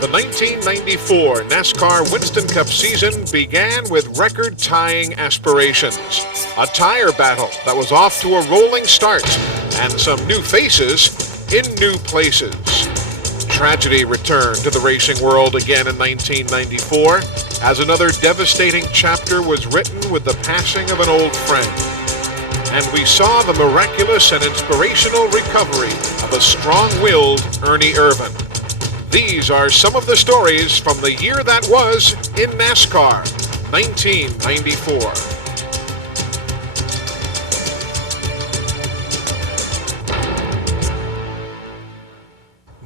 The 1994 NASCAR Winston Cup season began with record-tying aspirations. A tire battle that was off to a rolling start, and some new faces in new places. Tragedy returned to the racing world again in 1994 as another devastating chapter was written with the passing of an old friend. And we saw the miraculous and inspirational recovery of a strong-willed Ernie Irvan. These are some of the stories from the year that was in NASCAR, 1994.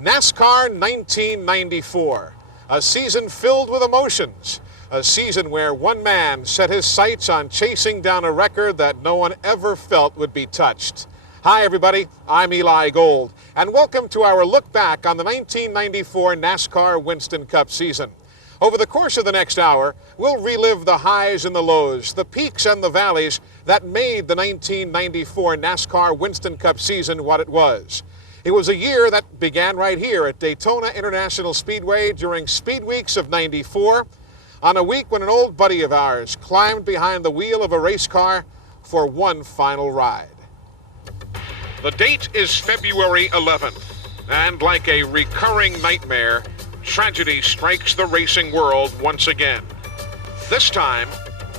NASCAR 1994, a season filled with emotions, a season where one man set his sights on chasing down a record that no one ever felt would be touched. Hi everybody, I'm Eli Gold, and welcome to our look back on the 1994 NASCAR Winston Cup season. Over the course of the next hour, we'll relive the highs and the lows, the peaks and the valleys that made the 1994 NASCAR Winston Cup season what it was. It was a year that began right here at Daytona International Speedway during Speed Weeks of '94, on a week when an old buddy of ours climbed behind the wheel of a race car for one final ride. The date is February 11th, and like a recurring nightmare, tragedy strikes the racing world once again. This time,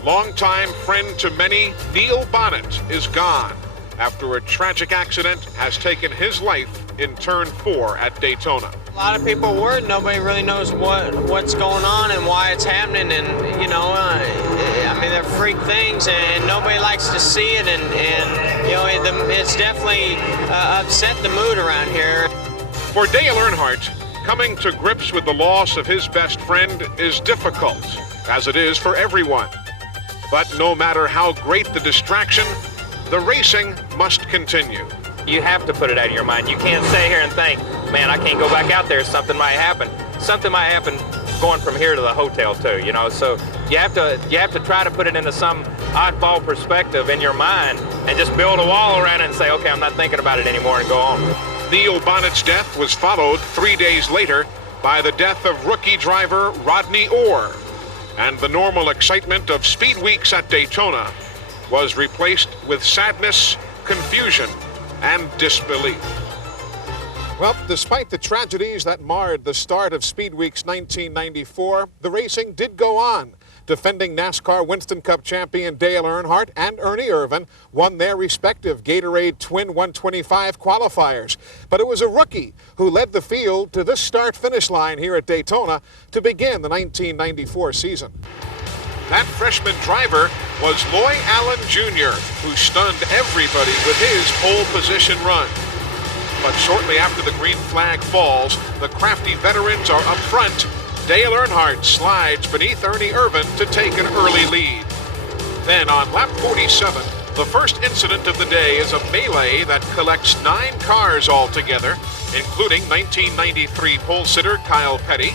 longtime friend to many, Neil Bonnet, is gone after a tragic accident has taken his life in Turn 4 at Daytona. A lot of people are worried. Nobody really knows what's going on and why it's happening, and they're freak things, and nobody likes to see it, and it's definitely upset the mood around here. For Dale Earnhardt, coming to grips with the loss of his best friend is difficult, as it is for everyone. But no matter how great the distraction, the racing must continue. You have to put it out of your mind. You can't sit here and think, man, I can't go back out there. Something might happen. Something might happen going from here to the hotel too, So you have to try to put it into some oddball perspective in your mind and just build a wall around it and say, okay, I'm not thinking about it anymore, and go on. Neil Bonnet's death was followed 3 days later by the death of rookie driver Rodney Orr, and the normal excitement of Speed Weeks at Daytona was replaced with sadness, confusion, and disbelief. Well, despite the tragedies that marred the start of Speed Weeks 1994, the racing did go on. Defending NASCAR Winston Cup champion Dale Earnhardt and Ernie Irvan won their respective Gatorade Twin 125 qualifiers. But it was a rookie who led the field to this start-finish line here at Daytona to begin the 1994 season. That freshman driver was Loy Allen Jr., who stunned everybody with his pole position run. But shortly after the green flag falls, the crafty veterans are up front. Dale Earnhardt slides beneath Ernie Irvan to take an early lead. Then on lap 47, the first incident of the day is a melee that collects 9 cars altogether, including 1993 pole sitter Kyle Petty,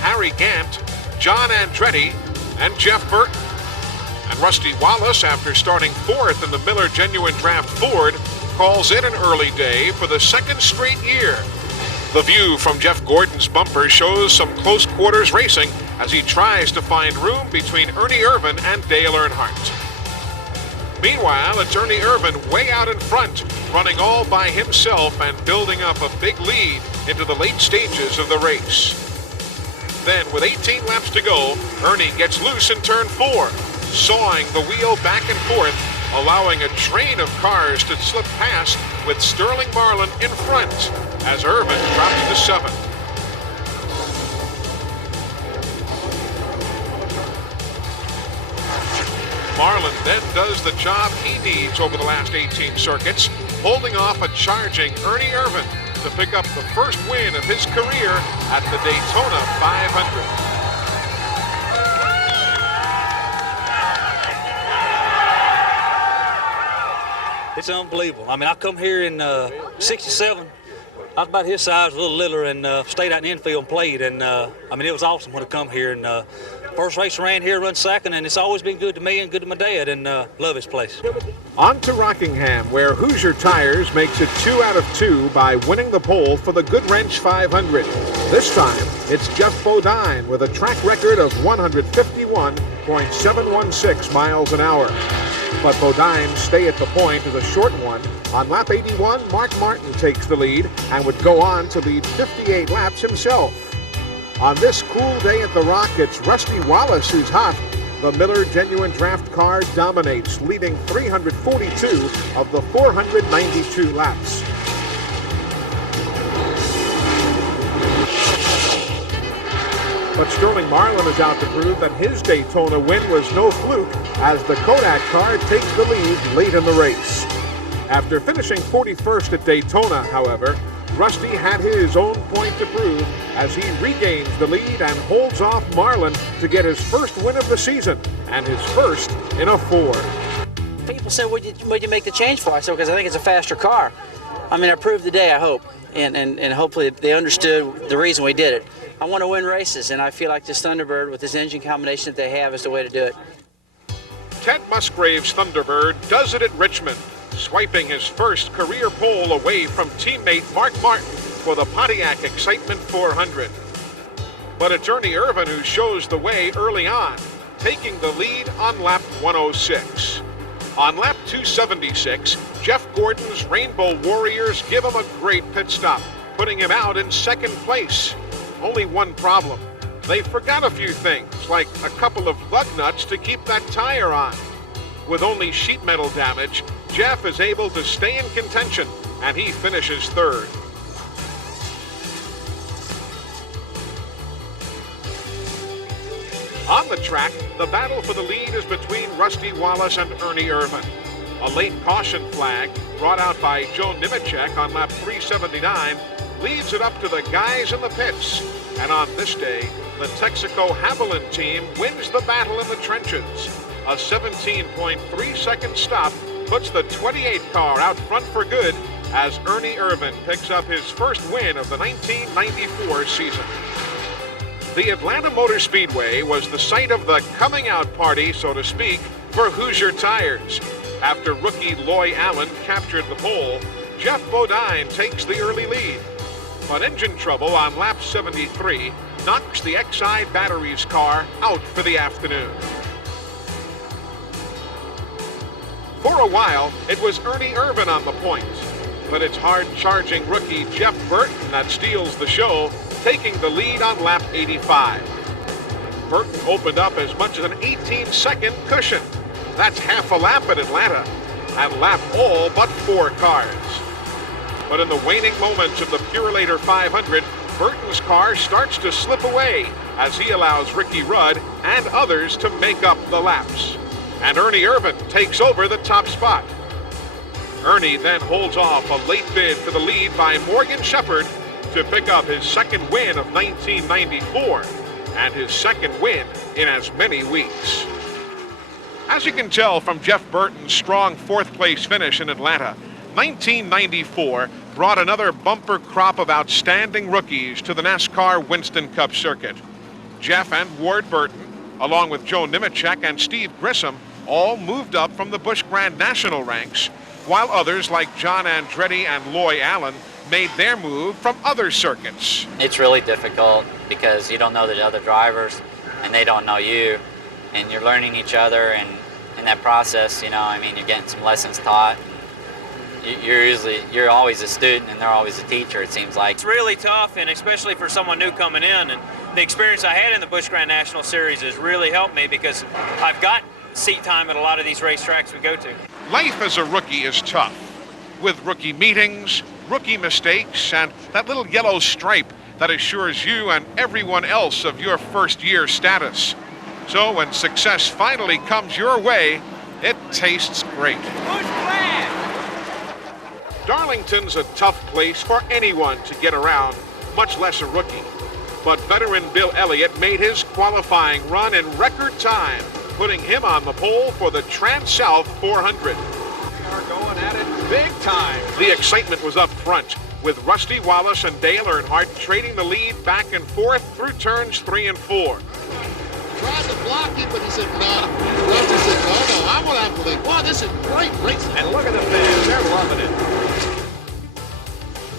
Harry Gant, John Andretti, and Jeff Burton. And Rusty Wallace, after starting 4th in the Miller Genuine Draft Ford, calls it an early day for the second straight year. The view from Jeff Gordon's bumper shows some close quarters racing as he tries to find room between Ernie Irvan and Dale Earnhardt. Meanwhile, it's Ernie Irvan way out in front, running all by himself and building up a big lead into the late stages of the race. Then, with 18 laps to go, Ernie gets loose in Turn 4, sawing the wheel back and forth, allowing a train of cars to slip past with Sterling Marlin in front as Irvan drops to 7th. Marlin then does the job he needs over the last 18 circuits, holding off a charging Ernie Irvan to pick up the first win of his career at the Daytona 500. It's unbelievable. I mean, I come here in '67. I was about his size, a little littler, and stayed out in the infield and played. And it was awesome when I come here. And first race ran here, run second, and it's always been good to me and good to my dad. And love this place. On to Rockingham, where Hoosier Tires makes it 2 out of 2 by winning the pole for the Good Wrench 500. This time, it's Jeff Bodine with a track record of 151.716 miles an hour. But Bodine's stay at the point is a short one. On lap 81, Mark Martin takes the lead and would go on to lead 58 laps himself. On this cool day at the Rock, it's Rusty Wallace who's hot. The Miller Genuine Draft car dominates, leading 342 of the 492 laps. But Sterling Marlin is out to prove that his Daytona win was no fluke as the Kodak car takes the lead late in the race. After finishing 41st at Daytona, however, Rusty had his own point to prove as he regains the lead and holds off Marlin to get his first win of the season and his first in a Ford. People said, what'd you make the change for? I said, because I think it's a faster car. I mean, I proved today, I hope, and hopefully they understood the reason we did it. I want to win races, and I feel like this Thunderbird with this engine combination that they have is the way to do it. Ted Musgrave's Thunderbird does it at Richmond, swiping his first career pole away from teammate Mark Martin for the Pontiac Excitement 400. But it's Ernie Irvan who shows the way early on, taking the lead on lap 106. On lap 276, Jeff Gordon's Rainbow Warriors give him a great pit stop, putting him out in second place. Only one problem. They forgot a few things, like a couple of lug nuts to keep that tire on. With only sheet metal damage, Jeff is able to stay in contention, and he finishes third. On the track, the battle for the lead is between Rusty Wallace and Ernie Irvan. A late caution flag, brought out by Joe Nemechek on lap 379, leads it up to the guys in the pits. And on this day, the Texaco Haviland team wins the battle in the trenches. A 17.3 second stop puts the 28 car out front for good as Ernie Irvan picks up his first win of the 1994 season. The Atlanta Motor Speedway was the site of the coming out party, so to speak, for Hoosier Tires. After rookie Loy Allen captured the pole, Jeff Bodine takes the early lead. But engine trouble on lap 73 knocks the XI Batteries car out for the afternoon. For a while, it was Ernie Irvan on the point, but it's hard-charging rookie Jeff Burton that steals the show, taking the lead on lap 85. Burton opened up as much as an 18-second cushion. That's half a lap at Atlanta, and lapped all but 4 cars. But in the waning moments of the Purelator 500, Burton's car starts to slip away as he allows Ricky Rudd and others to make up the laps. And Ernie Irvan takes over the top spot. Ernie then holds off a late bid for the lead by Morgan Shepherd to pick up his second win of 1994 and his second win in as many weeks. As you can tell from Jeff Burton's strong fourth-place finish in Atlanta, 1994 brought another bumper crop of outstanding rookies to the NASCAR Winston Cup circuit. Jeff and Ward Burton, along with Joe Nemechek and Steve Grissom, all moved up from the Busch Grand National ranks, while others like John Andretti and Loy Allen made their move from other circuits. It's really difficult because you don't know the other drivers and they don't know you, and you're learning each other, and in that process, you know, I mean, you're getting some lessons taught. You're always a student and they're always a teacher, it seems like. It's really tough, and especially for someone new coming in, and the experience I had in the Busch Grand National Series has really helped me because I've got seat time at a lot of these racetracks we go to. Life as a rookie is tough, with rookie meetings, rookie mistakes, and that little yellow stripe that assures you and everyone else of your first-year status. So when success finally comes your way, it tastes great. Darlington's a tough place for anyone to get around, much less a rookie. But veteran Bill Elliott made his qualifying run in record time, putting him on the pole for the Trans-South 400. They are going at it big time. The excitement was up front, with Rusty Wallace and Dale Earnhardt trading the lead back and forth through turns 3 and 4. Tried to block him, but he said, no. Rusty said, no, I want to have a lead. Wow, this is great racing. And look at the fans, they're loving it.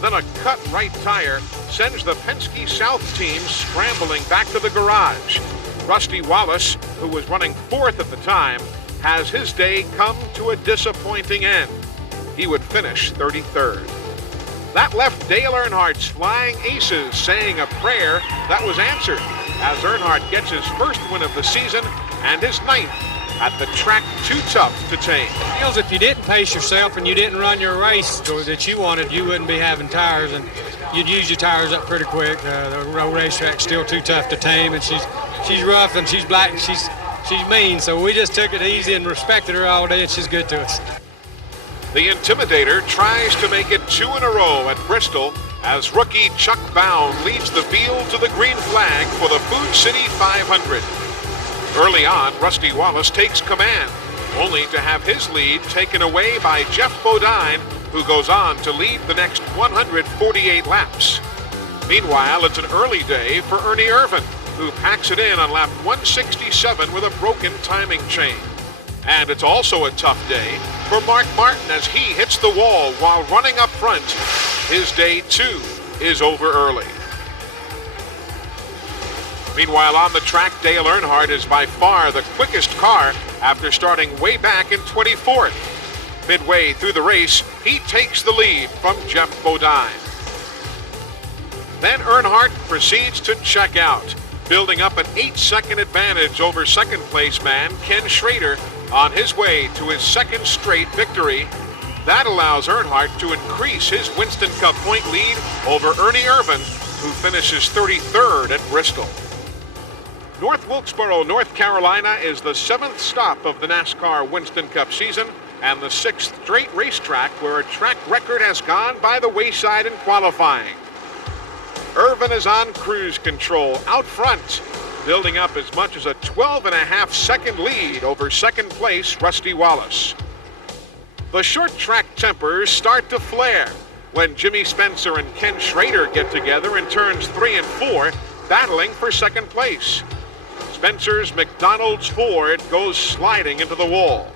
Then a cut right tire sends the Penske South team scrambling back to the garage. Rusty Wallace, who was running fourth at the time, has his day come to a disappointing end. He would finish 33rd. That left Dale Earnhardt's flying aces saying a prayer that was answered, as Earnhardt gets his first win of the season and his ninth at the track too tough to tame. Feels if you didn't pace yourself and you didn't run your race that you wanted, you wouldn't be having tires, and you'd use your tires up pretty quick. The road racetrack's still too tough to tame, and she's rough and she's black and she's mean. So we just took it easy and respected her all day, and she's good to us. The Intimidator tries to make it 2 in a row at Bristol as rookie Chuck Bound leads the field to the green flag for the Food City 500. Early on, Rusty Wallace takes command, only to have his lead taken away by Jeff Bodine, who goes on to lead the next 148 laps. Meanwhile, it's an early day for Ernie Irvan, who packs it in on lap 167 with a broken timing chain. And it's also a tough day for Mark Martin as he hits the wall while running up front. His day, too, is over early. Meanwhile, on the track, Dale Earnhardt is by far the quickest car after starting way back in 24th. Midway through the race, he takes the lead from Jeff Bodine. Then Earnhardt proceeds to check out, building up an 8-second advantage over second-place man Ken Schrader on his way to his second straight victory. That allows Earnhardt to increase his Winston Cup point lead over Ernie Irvan, who finishes 33rd at Bristol. North Wilkesboro, North Carolina is the 7th stop of the NASCAR Winston Cup season and the 6th straight racetrack where a track record has gone by the wayside in qualifying. Irvan is on cruise control out front, building up as much as a 12.5-second lead over second place Rusty Wallace. The short track tempers start to flare when Jimmy Spencer and Ken Schrader get together in turns 3 and 4, battling for second place. Spencer's McDonald's Ford goes sliding into the wall.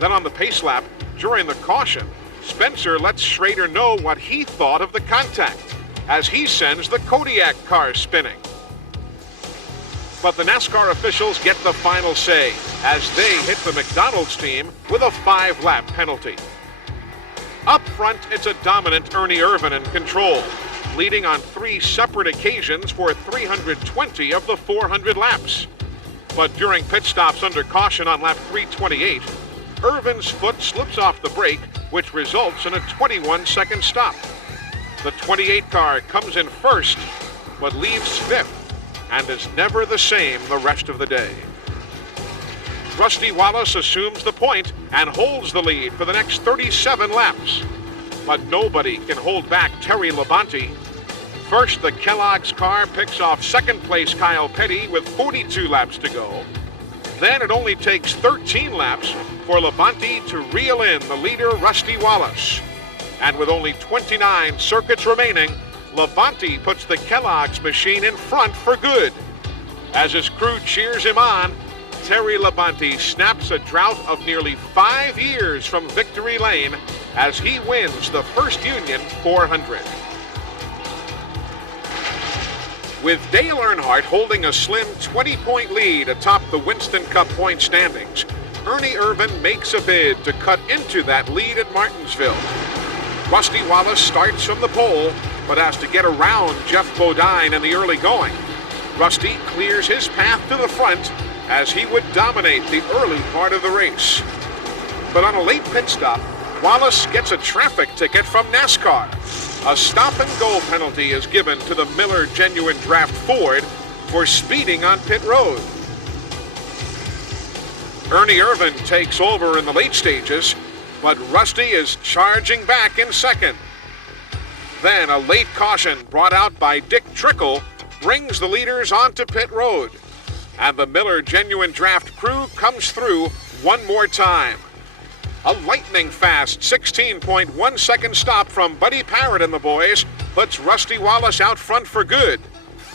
Then on the pace lap, during the caution, Spencer lets Schrader know what he thought of the contact as he sends the Kodiak car spinning. But the NASCAR officials get the final say as they hit the McDonald's team with a 5-lap penalty. Up front, it's a dominant Ernie Irvan in control, leading on 3 separate occasions for 320 of the 400 laps. But during pit stops under caution on lap 328, Irvan's foot slips off the brake, which results in a 21-second stop. The 28 car comes in first, but leaves 5th, and is never the same the rest of the day. Rusty Wallace assumes the point and holds the lead for the next 37 laps. But nobody can hold back Terry Labonte. First, the Kellogg's car picks off second place Kyle Petty with 42 laps to go. Then it only takes 13 laps for Labonte to reel in the leader Rusty Wallace. And with only 29 circuits remaining, Labonte puts the Kellogg's machine in front for good. As his crew cheers him on, Terry Labonte snaps a drought of nearly 5 years from victory lane as he wins the First Union 400. With Dale Earnhardt holding a slim 20-point lead atop the Winston Cup point standings, Ernie Irvan makes a bid to cut into that lead at Martinsville. Rusty Wallace starts from the pole, but has to get around Jeff Bodine in the early going. Rusty clears his path to the front as he would dominate the early part of the race. But on a late pit stop, Wallace gets a traffic ticket from NASCAR. A stop-and-go penalty is given to the Miller Genuine Draft Ford for speeding on pit road. Ernie Irvan takes over in the late stages, but Rusty is charging back in second. Then a late caution brought out by Dick Trickle brings the leaders onto pit road. And the Miller Genuine Draft crew comes through one more time. A lightning-fast 16.1-second stop from Buddy Parrott and the boys puts Rusty Wallace out front for good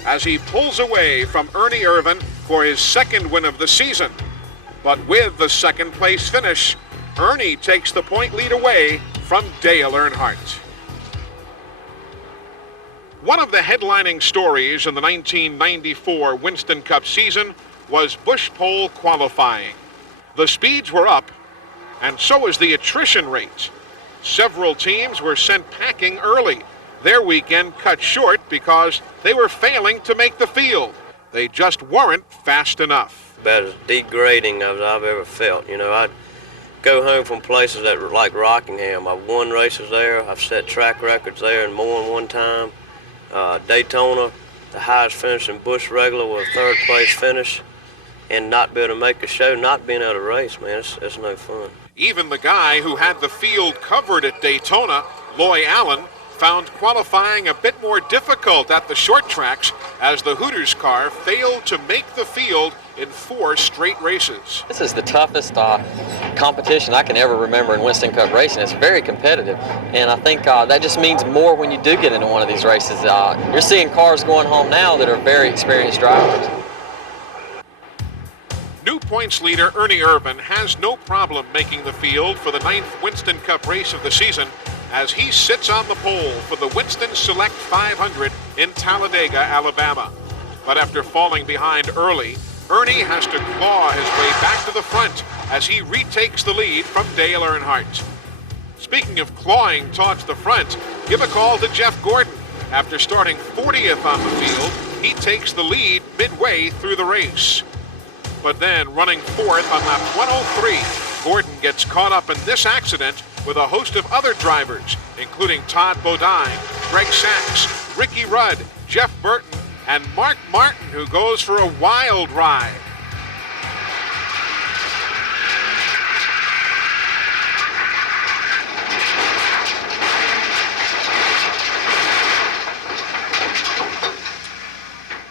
as he pulls away from Ernie Irvan for his second win of the season. But with the second-place finish, Ernie takes the point lead away from Dale Earnhardt. One of the headlining stories in the 1994 Winston Cup season was bush pole qualifying. The speeds were up, and so was the attrition rate. Several teams were sent packing early. Their weekend cut short because they were failing to make the field. They just weren't fast enough. About as degrading as I've ever felt. You know, I'd go home from places that were like Rockingham. I've won races there. I've set track records there and more than one time. Daytona, the highest finish in Busch regular was a third place finish, and not be able to make a show, not being able to race, man, it's no fun. Even the guy who had the field covered at Daytona, Loy Allen, found qualifying a bit more difficult at the short tracks as the Hooters car failed to make the field in 4 straight races. This is the toughest competition I can ever remember in Winston Cup racing. It's very competitive, and I think that just means more when you do get into one of these races. You're seeing cars going home now that are very experienced drivers. New points leader Ernie Irvan has no problem making the field for the 9th Winston Cup race of the season as he sits on the pole for the Winston Select 500 in Talladega, Alabama. But after falling behind early, Ernie has to claw his way back to the front as he retakes the lead from Dale Earnhardt. Speaking of clawing towards the front, give a call to Jeff Gordon. After starting 40th on the field, he takes the lead midway through the race. But then, running 4th on lap 103, Gordon gets caught up in this accident with a host of other drivers, including Todd Bodine, Greg Sachs, Ricky Rudd, Jeff Burton, and Mark Martin, who goes for a wild ride.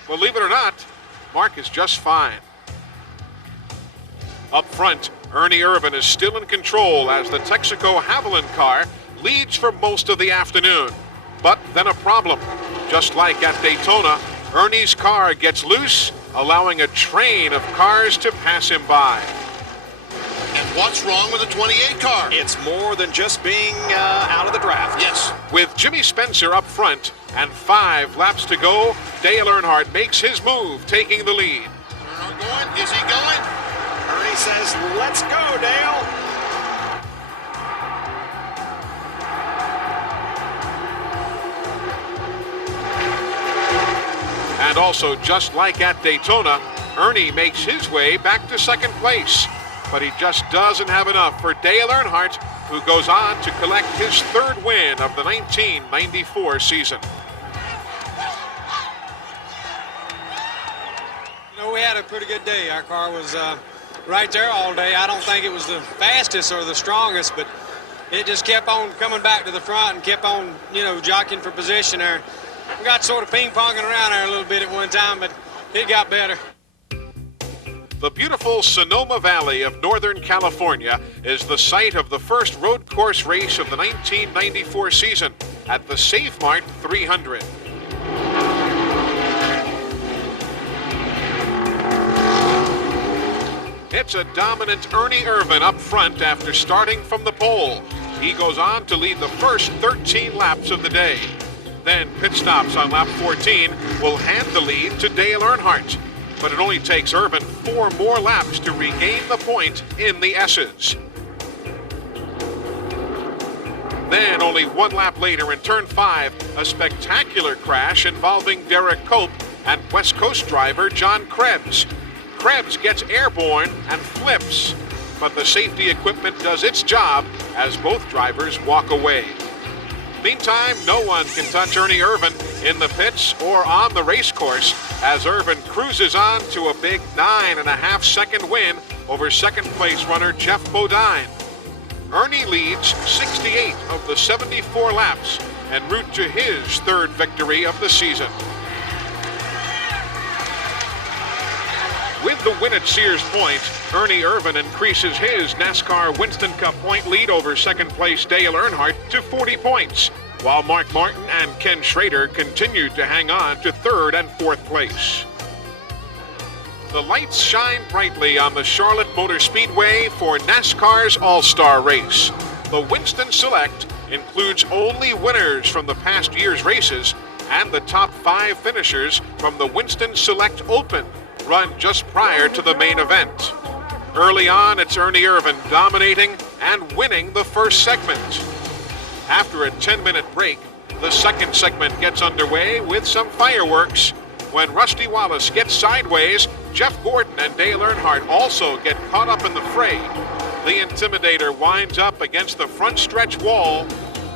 Believe it or not, Mark is just fine. Up front, Ernie Irvan is still in control as the Texaco Haviland car leads for most of the afternoon. But then a problem. Just like at Daytona, Ernie's car gets loose, allowing a train of cars to pass him by. And what's wrong with the 28 car? It's more than just being out of the draft. Yes. With Jimmy Spencer up front and 5 laps to go, Dale Earnhardt makes his move, taking the lead. Earnhardt going? Is he going? Ernie says, let's go, Dale. And also, just like at Daytona, Ernie makes his way back to second place. But he just doesn't have enough for Dale Earnhardt, who goes on to collect his 3rd win of the 1994 season. You know, we had a pretty good day. Our car was right there all day. I don't think it was the fastest or the strongest, but it just kept on coming back to the front and kept on, jockeying for position there. We got sort of ping-ponging around there a little bit at one time, but it got better. The beautiful Sonoma Valley of Northern California is the site of the first road course race of the 1994 season at the Safe Mart 300. It's a dominant Ernie Irvan up front after starting from the pole. He goes on to lead the first 13 laps of the day. Then pit stops on lap 14 will hand the lead to Dale Earnhardt. But it only takes Irvan 4 more laps to regain the point in the S's. Then, only 1 lap later in turn 5, a spectacular crash involving Derek Cope and West Coast driver John Krebs. Krebs gets airborne and flips, but the safety equipment does its job as both drivers walk away. Meantime, no one can touch Ernie Irvan in the pits or on the race course as Irvan cruises on to a big 9.5-second win over second-place runner Jeff Bodine. Ernie leads 68 of the 74 laps en route to his 3rd victory of the season. With the win at Sears Point, Ernie Irvan increases his NASCAR Winston Cup point lead over second-place Dale Earnhardt to 40 points, while Mark Martin and Ken Schrader continued to hang on to 3rd and 4th place. The lights shine brightly on the Charlotte Motor Speedway for NASCAR's All-Star Race. The Winston Select includes only winners from the past year's races, and the top 5 finishers from the Winston Select Open, run just prior to the main event. Early on, it's Ernie Irvan dominating and winning the first segment. After a 10-minute break, the second segment gets underway with some fireworks. When Rusty Wallace gets sideways, Jeff Gordon and Dale Earnhardt also get caught up in the fray. The Intimidator winds up against the front stretch wall,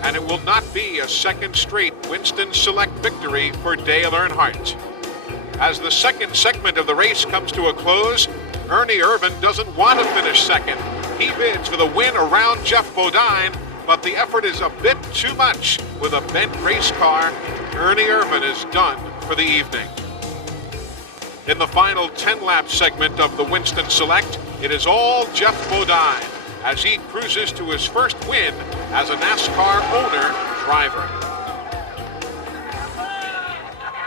and it will not be a second straight Winston Select victory for Dale Earnhardt. As the second segment of the race comes to a close, Ernie Irvan doesn't want to finish second. He bids for the win around Jeff Bodine, but the effort is a bit too much. With a bent race car, Ernie Irvan is done for the evening. In the final 10-lap segment of the Winston Select, it is all Jeff Bodine as he cruises to his first win as a NASCAR owner-driver.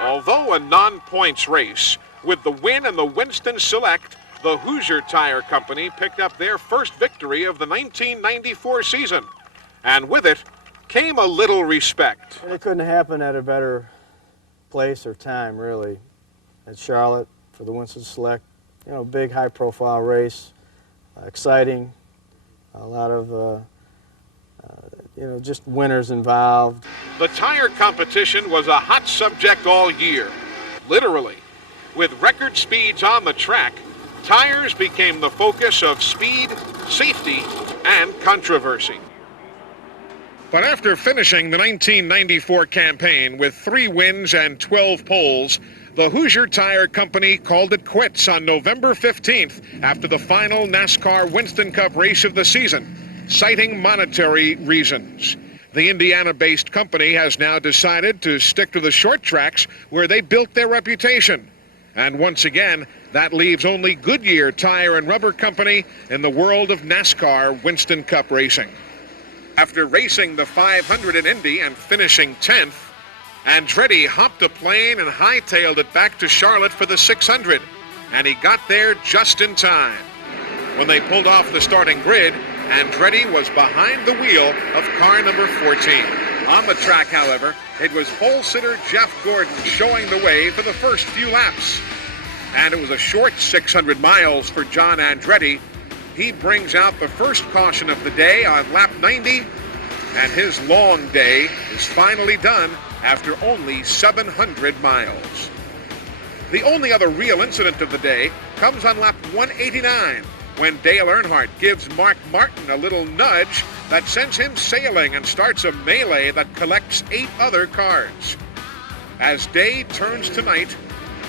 Although a non-points race, with the win in the Winston Select, the Hoosier Tire Company picked up their first victory of the 1994 season. And with it came a little respect. It couldn't happen at a better place or time, really, at Charlotte for the Winston Select. You know, big, high-profile race, exciting, a lot of, you know, just winners involved. The tire competition was a hot subject all year, literally. With record speeds on the track, tires became the focus of speed, safety, and controversy. But after finishing the 1994 campaign with 3 wins and 12 poles, the Hoosier Tire Company called it quits on November 15th after the final NASCAR Winston Cup race of the season, citing monetary reasons. The Indiana-based company has now decided to stick to the short tracks where they built their reputation. And once again, that leaves only Goodyear Tire and Rubber Company in the world of NASCAR Winston Cup racing. After racing the 500 in Indy and finishing 10th, Andretti hopped a plane and hightailed it back to Charlotte for the 600, and he got there just in time. When they pulled off the starting grid, Andretti was behind the wheel of car number 14. On the track, however, it was pole-sitter Jeff Gordon showing the way for the first few laps. And it was a short 600 miles for John Andretti. He brings out the first caution of the day on lap 90, and his long day is finally done after only 700 miles. The only other real incident of the day comes on lap 189, when Dale Earnhardt gives Mark Martin a little nudge that sends him sailing and starts a melee that collects 8 other cars. As day turns to night,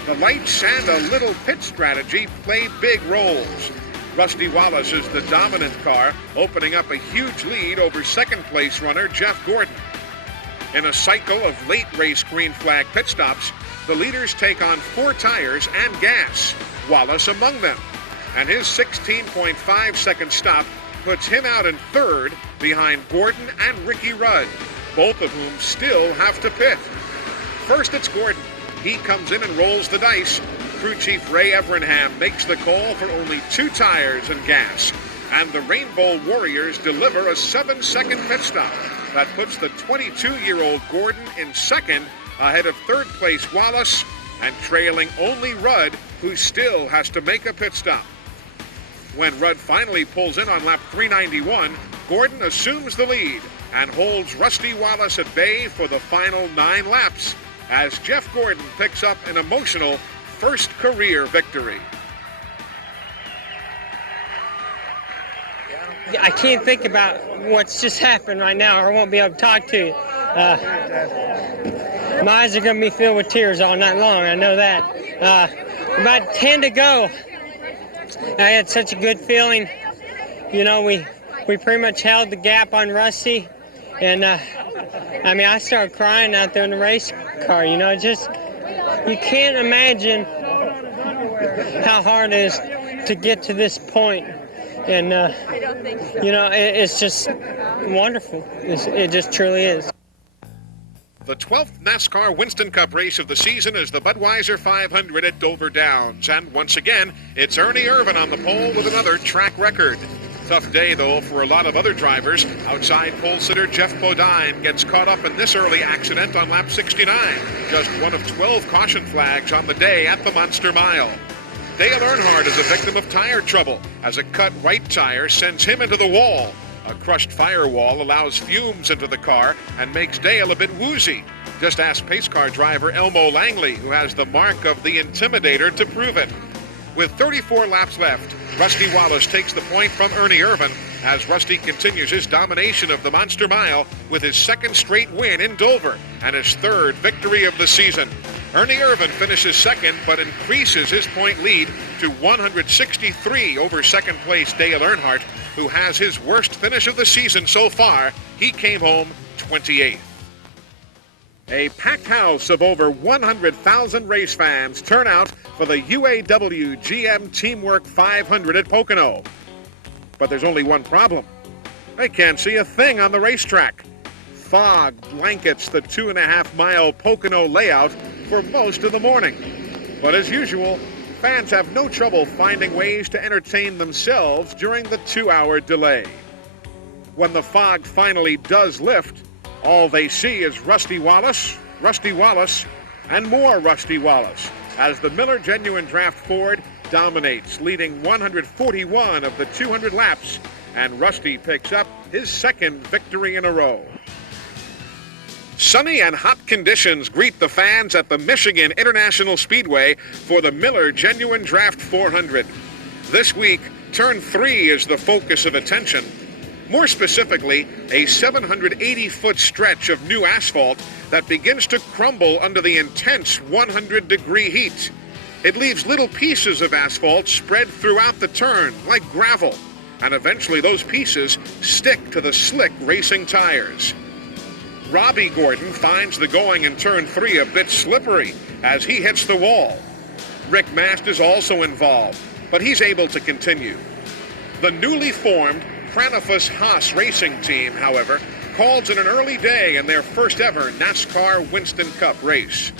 the lights and a little pit strategy play big roles. Rusty Wallace is the dominant car, opening up a huge lead over second-place runner Jeff Gordon. In a cycle of late race green flag pit stops, the leaders take on 4 tires and gas, Wallace among them. And his 16.5-second stop puts him out in third behind Gordon and Ricky Rudd, both of whom still have to pit. First, it's Gordon. He comes in and rolls the dice. Crew Chief Ray Evernham makes the call for only 2 tires and gas. And the Rainbow Warriors deliver a 7-second pit stop that puts the 22-year-old Gordon in second ahead of third-place Wallace and trailing only Rudd, who still has to make a pit stop. When Rudd finally pulls in on lap 391, Gordon assumes the lead and holds Rusty Wallace at bay for the final 9 laps as Jeff Gordon picks up an emotional first career victory. I can't think about what's just happened right now, or I won't be able to talk to you. My eyes are going to be filled with tears all night long, I know that. About 10 to go. I had such a good feeling. You know, we pretty much held the gap on Rusty, and I mean, I started crying out there in the race car. You know, just you can't imagine how hard it is to get to this point. And, you know, it's just wonderful. It just truly is. The 12th NASCAR Winston Cup race of the season is the Budweiser 500 at Dover Downs. And once again, it's Ernie Irvan on the pole with another track record. Tough day, though, for a lot of other drivers. Outside pole sitter Jeff Bodine gets caught up in this early accident on lap 69. Just one of 12 caution flags on the day at the Monster Mile. Dale Earnhardt is a victim of tire trouble as a cut right tire sends him into the wall. A crushed firewall allows fumes into the car and makes Dale a bit woozy. Just ask pace car driver Elmo Langley, who has the mark of the Intimidator, to prove it. With 34 laps left, Rusty Wallace takes the point from Ernie Irvan as Rusty continues his domination of the Monster Mile with his second straight win in Dover and his third victory of the season. Ernie Irvan finishes second but increases his point lead to 163 over second place Dale Earnhardt, who has his worst finish of the season so far. He came home 28th. A packed house of over 100,000 race fans turn out for the UAW GM Teamwork 500 at Pocono. But there's only one problem. They can't see a thing on the racetrack. Fog blankets the 2.5-mile Pocono layout for most of the morning. But as usual, fans have no trouble finding ways to entertain themselves during the 2-hour delay. When the fog finally does lift, all they see is Rusty Wallace, and more Rusty Wallace, as the Miller Genuine Draft Ford dominates, leading 141 of the 200 laps, and Rusty picks up his second victory in a row. Sunny and hot conditions greet the fans at the Michigan International Speedway for the Miller Genuine Draft 400. This week, Turn 3 is the focus of attention. More specifically, a 780-foot stretch of new asphalt that begins to crumble under the intense 100-degree heat. It leaves little pieces of asphalt spread throughout the turn, like gravel, and eventually those pieces stick to the slick racing tires. Robbie Gordon finds the going in Turn 3 a bit slippery as he hits the wall. Rick Mast is also involved, but he's able to continue. The newly formed Cranifus Haas racing team, however, calls it an early day in their first ever NASCAR Winston Cup race.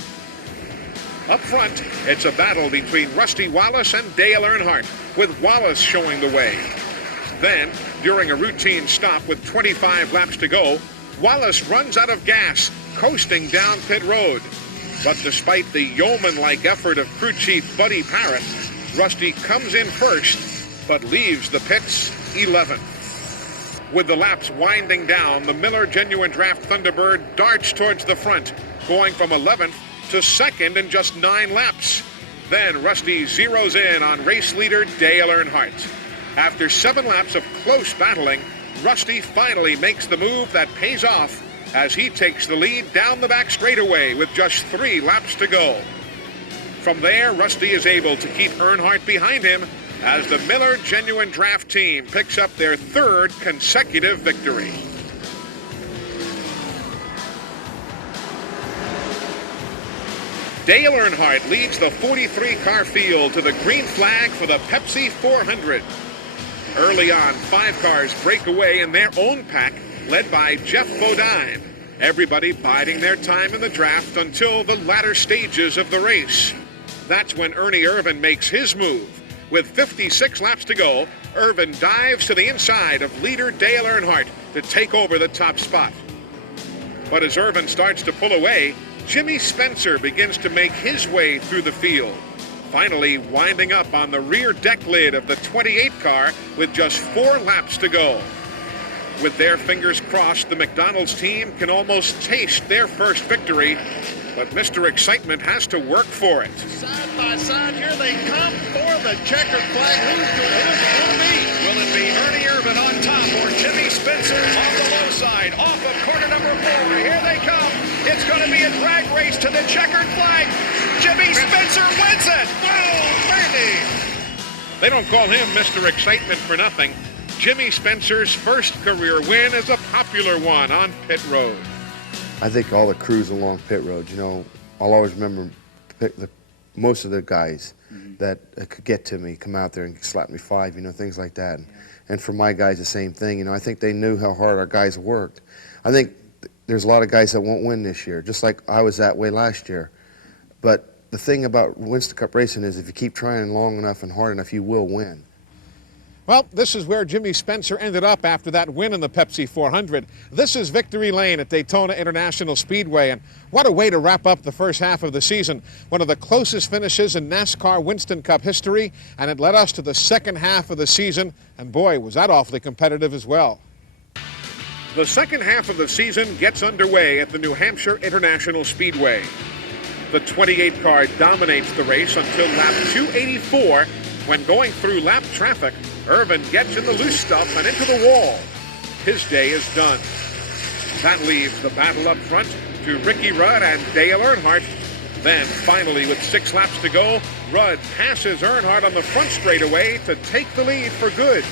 Up front, it's a battle between Rusty Wallace and Dale Earnhardt, with Wallace showing the way. Then, during a routine stop with 25 laps to go, Wallace runs out of gas, coasting down pit road. But despite the yeoman-like effort of crew chief Buddy Parrott, Rusty comes in first, but leaves the pits 11th. With the laps winding down, the Miller Genuine Draft Thunderbird darts towards the front, going from 11th to 2nd in just 9 laps. Then Rusty zeroes in on race leader Dale Earnhardt. After 7 laps of close battling, Rusty finally makes the move that pays off as he takes the lead down the back straightaway with just 3 laps to go. From there, Rusty is able to keep Earnhardt behind him as the Miller Genuine Draft team picks up their 3rd consecutive victory. Dale Earnhardt leads the 43-car field to the green flag for the Pepsi 400. Early on, 5 cars break away in their own pack, led by Jeff Bodine. Everybody biding their time in the draft until the latter stages of the race. That's when Ernie Irvan makes his move. With 56 laps to go, Irvan dives to the inside of leader Dale Earnhardt to take over the top spot. But as Irvan starts to pull away, Jimmy Spencer begins to make his way through the field, finally winding up on the rear deck lid of the 28 car with just 4 laps to go. With their fingers crossed, the McDonald's team can almost taste their first victory, but Mr. Excitement has to work for it. Side by side, here they come for the checkered flag. Who's it going to be? Will it be Ernie Irvan on top or Jimmy Spencer on the low side? Off of corner number 4. Here they come. It's going to be a drag race to the checkered flag. Jimmy Spencer wins it. Oh, Randy. They don't call him Mr. Excitement for nothing. Jimmy Spencer's first career win is a popular one on pit road. I think all the crews along pit road, you know, I'll always remember most of the guys that could get to me, come out there and slap me 5, you know, things like that. And for my guys, the same thing. You know, I think they knew how hard our guys worked. I think there's a lot of guys that won't win this year, just like I was that way last year. But the thing about Winston Cup racing is if you keep trying long enough and hard enough, you will win. Well, this is where Jimmy Spencer ended up after that win in the Pepsi 400. This is Victory Lane at Daytona International Speedway, and what a way to wrap up the first half of the season. One of the closest finishes in NASCAR Winston Cup history, and it led us to the second half of the season, and boy, was that awfully competitive as well. The second half of the season gets underway at the New Hampshire International Speedway. The 28 car dominates the race until lap 284, when going through lap traffic, Irvin gets in the loose stuff and into the wall. His day is done. That leaves the battle up front to Ricky Rudd and Dale Earnhardt. Then, finally, with 6 laps to go, Rudd passes Earnhardt on the front straightaway to take the lead for good.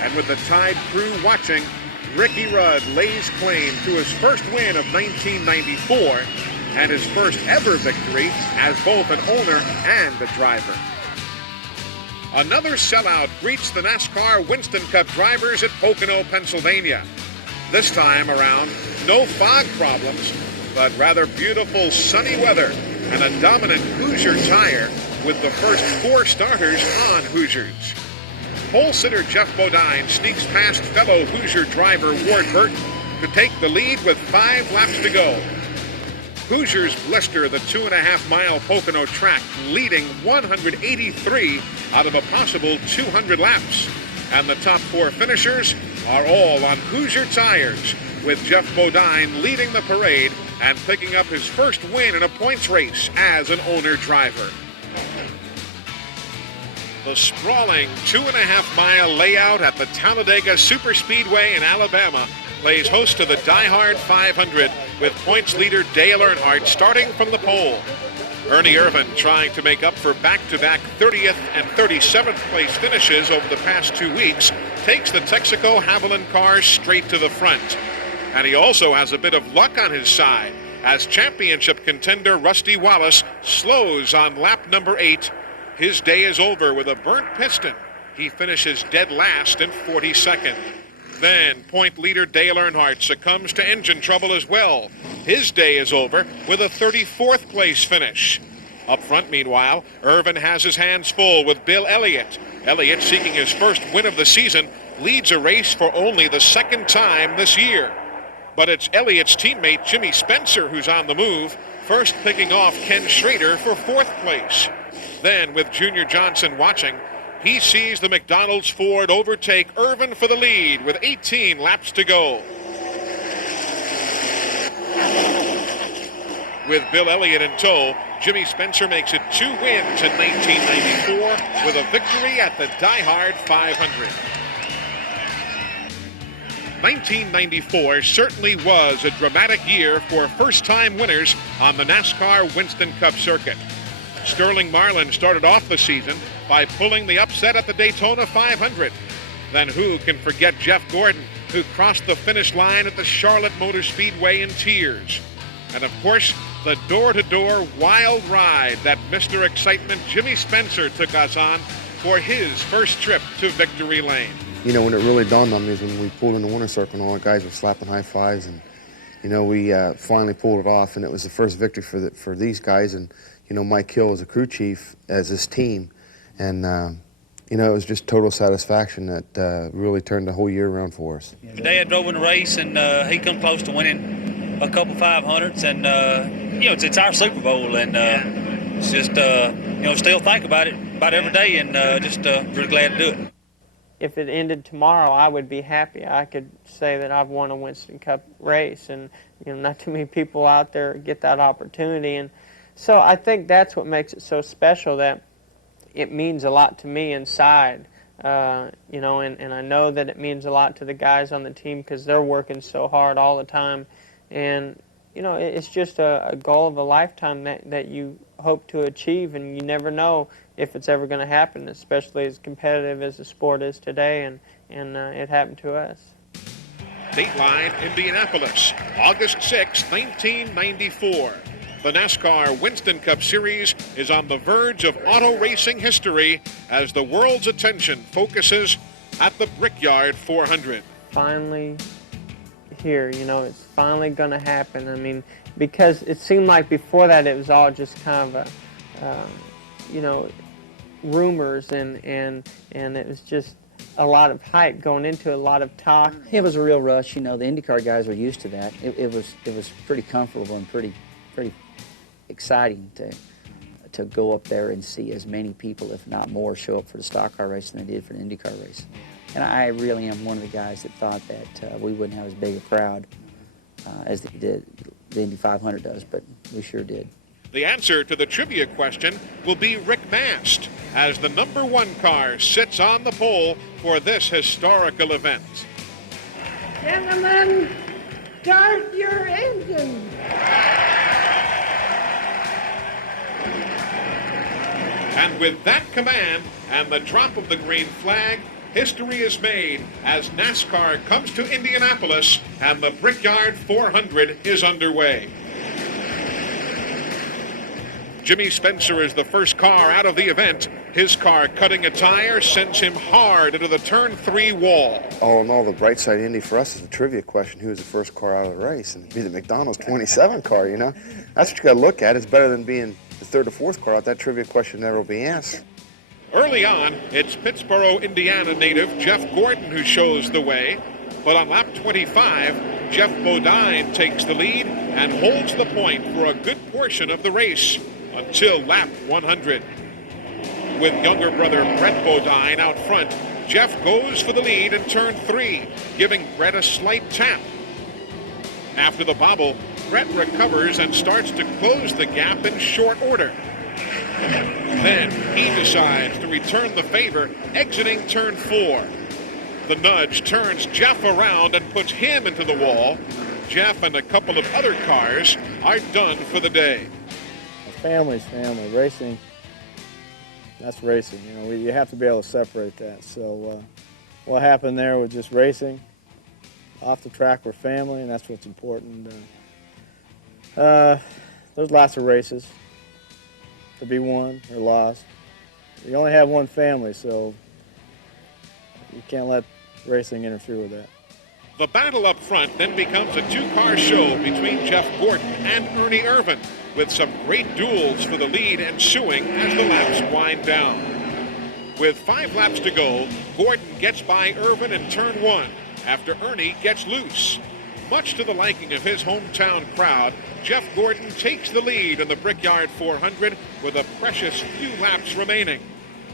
And with the Tide crew watching, Ricky Rudd lays claim to his first win of 1994 and his first ever victory as both an owner and a driver. Another sellout greets the NASCAR Winston Cup drivers at Pocono, Pennsylvania. This time around, no fog problems, but rather beautiful sunny weather and a dominant Hoosier tire with the first 4 starters on Hoosiers. Pole sitter Jeff Bodine sneaks past fellow Hoosier driver Ward Burton to take the lead with 5 laps to go. Hoosiers blister the 2.5-mile Pocono track, leading 183 out of a possible 200 laps. And the top 4 finishers are all on Hoosier tires, with Jeff Bodine leading the parade and picking up his first win in a points race as an owner-driver. The sprawling 2.5-mile layout at the Talladega Superspeedway in Alabama plays host to the Die Hard 500 with points leader Dale Earnhardt starting from the pole. Ernie Irvin, trying to make up for back-to-back 30th and 37th place finishes over the past 2 weeks, takes the Texaco Haviland cars straight to the front. And he also has a bit of luck on his side as championship contender Rusty Wallace slows on lap number 8. His day is over with a burnt piston. He finishes dead last in 42nd. Then point leader Dale Earnhardt succumbs to engine trouble as well. His day is over with a 34th place finish. Up front, meanwhile, Irvin has his hands full with Bill Elliott. Elliott, seeking his first win of the season, leads a race for only the second time this year. But it's Elliott's teammate Jimmy Spencer who's on the move, first picking off Ken Schrader for 4th place. Then, with Junior Johnson watching, he sees the McDonald's Ford overtake Irvin for the lead with 18 laps to go. With Bill Elliott in tow, Jimmy Spencer makes it 2 wins in 1994 with a victory at the Die Hard 500. 1994 certainly was a dramatic year for first-time winners on the NASCAR Winston Cup circuit. Sterling Marlin started off the season by pulling the upset at the Daytona 500. Then who can forget Jeff Gordon, who crossed the finish line at the Charlotte Motor Speedway in tears. And of course, the door-to-door wild ride that Mr. Excitement Jimmy Spencer took us on for his first trip to Victory Lane. You know, when it really dawned on me is when we pulled in the winner's circle and all the guys were slapping high fives, and you know, we finally pulled it off, and it was the first victory for these guys. And you know, Mike Hill was a crew chief as his team, and you know, it was just total satisfaction that really turned the whole year around for us. Dad drove in the race, and he come close to winning a couple 500s, and you know, it's our Super Bowl, and it's just you know, still think about it about every day, and just really glad to do it. If it ended tomorrow, I would be happy. I could say that I've won a Winston Cup race, and you know, not too many people out there get that opportunity. And so I think that's what makes it so special, that it means a lot to me inside, you know, and I know that it means a lot to the guys on the team because they're working so hard all the time. And you know, it's just a goal of a lifetime that you hope to achieve, and you never know if it's ever going to happen, especially as competitive as the sport is today, and it happened to us. Dateline, Indianapolis, August 6, 1994. The NASCAR Winston Cup Series is on the verge of auto racing history as the world's attention focuses at the Brickyard 400. Finally here, you know, it's finally going to happen. I mean, because it seemed like before that it was all just kind of a, you know, rumors, and it was just a lot of hype going into it, a lot of talk. It was a real rush. You know, the IndyCar guys were used to that. It was pretty comfortable and pretty exciting to go up there and see as many people, if not more, show up for the stock car race than they did for the IndyCar race. And I really am one of the guys that thought that we wouldn't have as big a crowd as the Indy 500 does, but we sure did. The answer to the trivia question will be Rick Mast, as the #1 car sits on the pole for this historical event. Gentlemen, start your engine. And with that command and the drop of the green flag, history is made as NASCAR comes to Indianapolis and the Brickyard 400 is underway. Jimmy Spencer is the first car out of the event. His car cutting a tire sends him hard into the turn 3 wall. All in all, the bright side Indy for us is a trivia question: who was the first car out of the race? And it'd be the McDonald's 27 car, you know? That's what you got to look at. It's better than being the 3rd or 4th car out. That trivia question never will be asked. Early on, it's Pittsboro, Indiana native Jeff Gordon who shows the way. But on lap 25, Jeff Bodine takes the lead and holds the point for a good portion of the race until lap 100. With younger brother Brett Bodine out front, Jeff goes for the lead in turn 3, giving Brett a slight tap. After the bobble, Brett recovers and starts to close the gap in short order. Then he decides to return the favor, exiting turn 4. The nudge turns Jeff around and puts him into the wall. Jeff and a couple of other cars are done for the day. Family's family. Racing, that's racing. You know, you have to be able to separate that. So what happened there was just racing. Off the track, we're family, and that's what's important. There's lots of races to be won or lost. You only have one family, so you can't let racing interfere with that. The battle up front then becomes a 2-car show between Jeff Gordon and Ernie Irvan, with some great duels for the lead ensuing as the laps wind down. With 5 laps to go, Gordon gets by Irvan in turn 1 after Ernie gets loose. Much to the liking of his hometown crowd, Jeff Gordon takes the lead in the Brickyard 400 with a precious few laps remaining.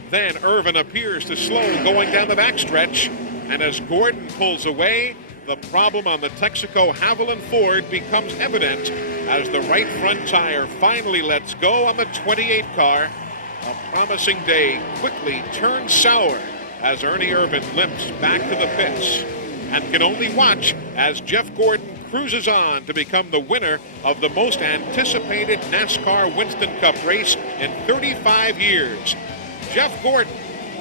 Then Irvan appears to slow going down the backstretch, and as Gordon pulls away, the problem on the Texaco Haviland Ford becomes evident as the right front tire finally lets go on the 28 car. A promising day quickly turns sour as Ernie Irvan limps back to the pits and can only watch as Jeff Gordon cruises on to become the winner of the most anticipated NASCAR Winston Cup race in 35 years. Jeff Gordon,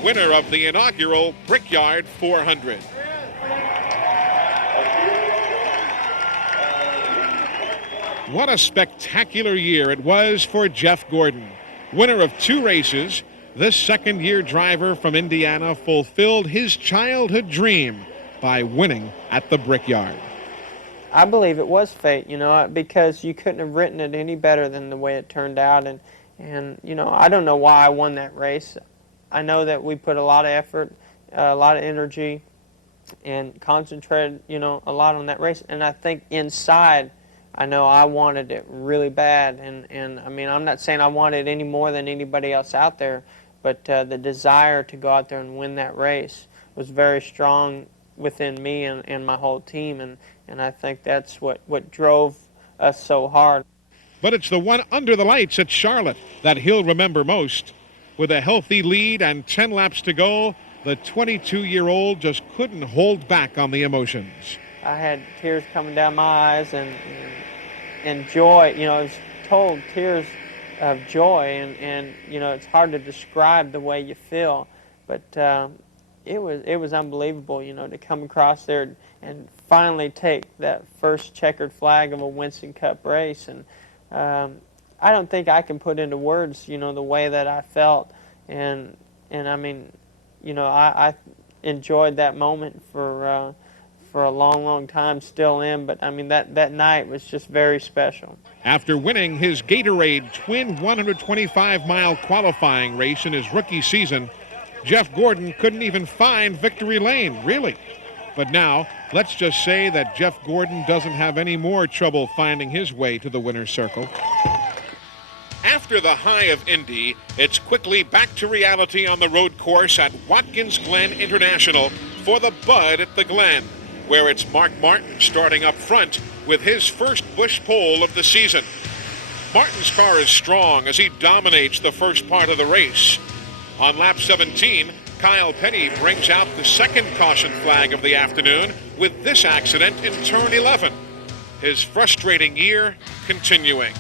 winner of the inaugural Brickyard 400. What a spectacular year it was for Jeff Gordon. Winner of 2 races, this second-year driver from Indiana fulfilled his childhood dream by winning at the Brickyard. I believe it was fate, you know, because you couldn't have written it any better than the way it turned out. And you know, I don't know why I won that race. I know that we put a lot of effort, a lot of energy, and concentrated, you know, a lot on that race. And I think inside, I know I wanted it really bad. And I mean, I'm not saying I wanted it any more than anybody else out there, but the desire to go out there and win that race was very strong within me and my whole team. And I think that's what drove us so hard. But it's the one under the lights at Charlotte that he'll remember most. With a healthy lead and 10 laps to go, the 22-year-old just couldn't hold back on the emotions. I had tears coming down my eyes and joy. You know, I was told tears of joy, and you know, it's hard to describe the way you feel, but it was unbelievable, you know, to come across there and finally take that first checkered flag of a Winston Cup race. And I don't think I can put into words, you know, the way that I felt. And I mean, you know, I enjoyed that moment for a long, long time, still am. But I mean, that night was just very special. After winning his Gatorade twin 125-mile qualifying race in his rookie season, Jeff Gordon couldn't even find victory lane, really. But now, let's just say that Jeff Gordon doesn't have any more trouble finding his way to the winner's circle. After the high of Indy, it's quickly back to reality on the road course at Watkins Glen International for the Bud at the Glen, where it's Mark Martin starting up front with his first Busch pole of the season. Martin's car is strong as he dominates the first part of the race. On lap 17, Kyle Petty brings out the second caution flag of the afternoon with this accident in turn 11. His frustrating year continuing.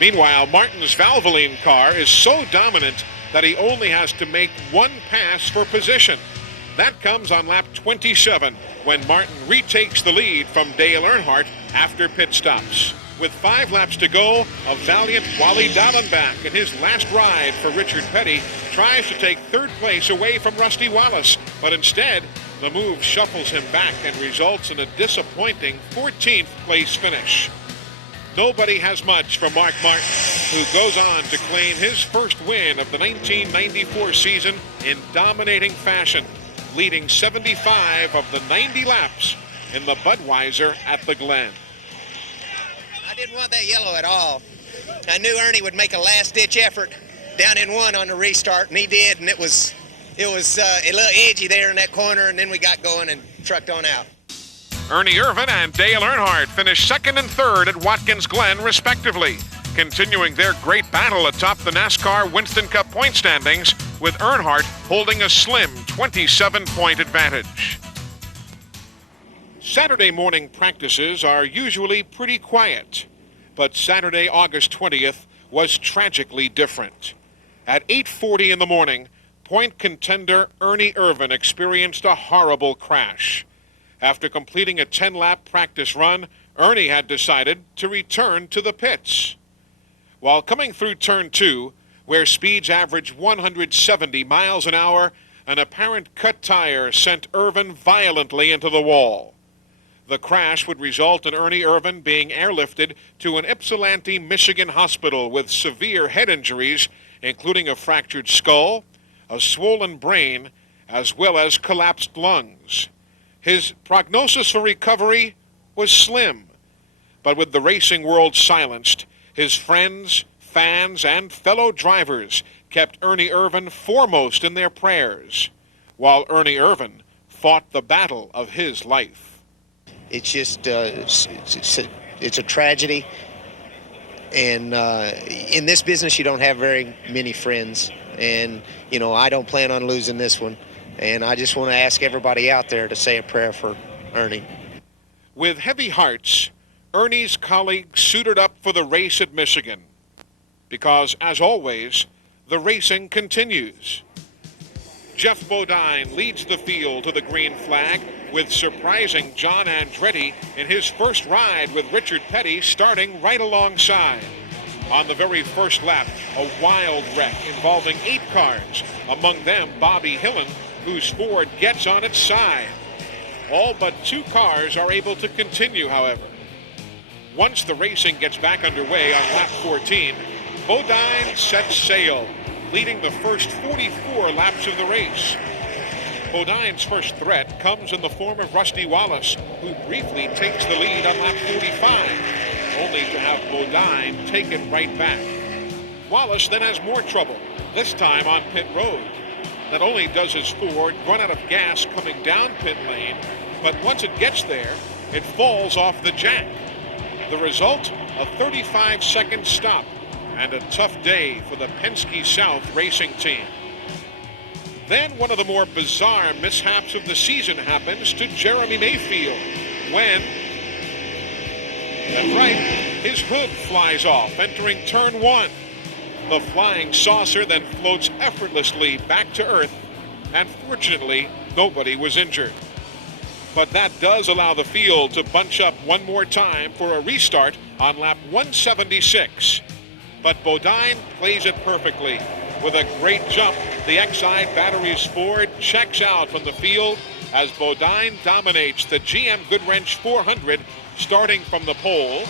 Meanwhile, Martin's Valvoline car is so dominant that he only has to make one pass for position. That comes on lap 27 when Martin retakes the lead from Dale Earnhardt after pit stops. With 5 laps to go, a valiant Wally Dallenbach in his last ride for Richard Petty tries to take third place away from Rusty Wallace, but instead, the move shuffles him back and results in a disappointing 14th place finish. Nobody has much for Mark Martin, who goes on to claim his first win of the 1994 season in dominating fashion, leading 75 of the 90 laps in the Budweiser at the Glen. I didn't want that yellow at all. I knew Ernie would make a last-ditch effort down in one on the restart, and he did, and it was a little edgy there in that corner, and then we got going and trucked on out. Ernie Irvan and Dale Earnhardt finished second and third at Watkins Glen, respectively, continuing their great battle atop the NASCAR Winston Cup point standings, with Earnhardt holding a slim 27-point advantage. Saturday morning practices are usually pretty quiet, but Saturday, August 20th, was tragically different. At 8:40 in the morning, point contender Ernie Irvan experienced a horrible crash. After completing a 10-lap practice run, Ernie had decided to return to the pits. While coming through turn 2, where speeds average 170 miles an hour, an apparent cut tire sent Irvan violently into the wall. The crash would result in Ernie Irvan being airlifted to an Ypsilanti, Michigan hospital with severe head injuries, including a fractured skull, a swollen brain, as well as collapsed lungs. His prognosis for recovery was slim, but with the racing world silenced, his friends, fans, and fellow drivers kept Ernie Irvan foremost in their prayers, while Ernie Irvan fought the battle of his life. It's just, it's a tragedy, and in this business you don't have very many friends, and I don't plan on losing this one. And I just want to ask everybody out there to say a prayer for Ernie. With heavy hearts, Ernie's colleagues suited up for the race at Michigan. Because, as always, the racing continues. Jeff Bodine leads the field to the green flag with surprising John Andretti in his first ride with Richard Petty starting right alongside. On the very first lap, a wild wreck involving 8 cars, among them Bobby Hillen, whose Ford gets on its side. All but 2 cars are able to continue, however. Once the racing gets back underway on lap 14, Bodine sets sail, leading the first 44 laps of the race. Bodine's first threat comes in the form of Rusty Wallace, who briefly takes the lead on lap 45, only to have Bodine take it right back. Wallace then has more trouble, this time on pit road. Not only does his Ford run out of gas coming down pit lane, but once it gets there, it falls off the jack. The result, a 35-second stop and a tough day for the Penske South racing team. Then one of the more bizarre mishaps of the season happens to Jeremy Mayfield when, that's right, his hood flies off entering turn 1. The flying saucer then floats effortlessly back to Earth, and fortunately, nobody was injured. But that does allow the field to bunch up one more time for a restart on lap 176. But Bodine plays it perfectly. With a great jump, the Exide Batteries Ford checks out from the field as Bodine dominates the GM Goodwrench 400 starting from the pole,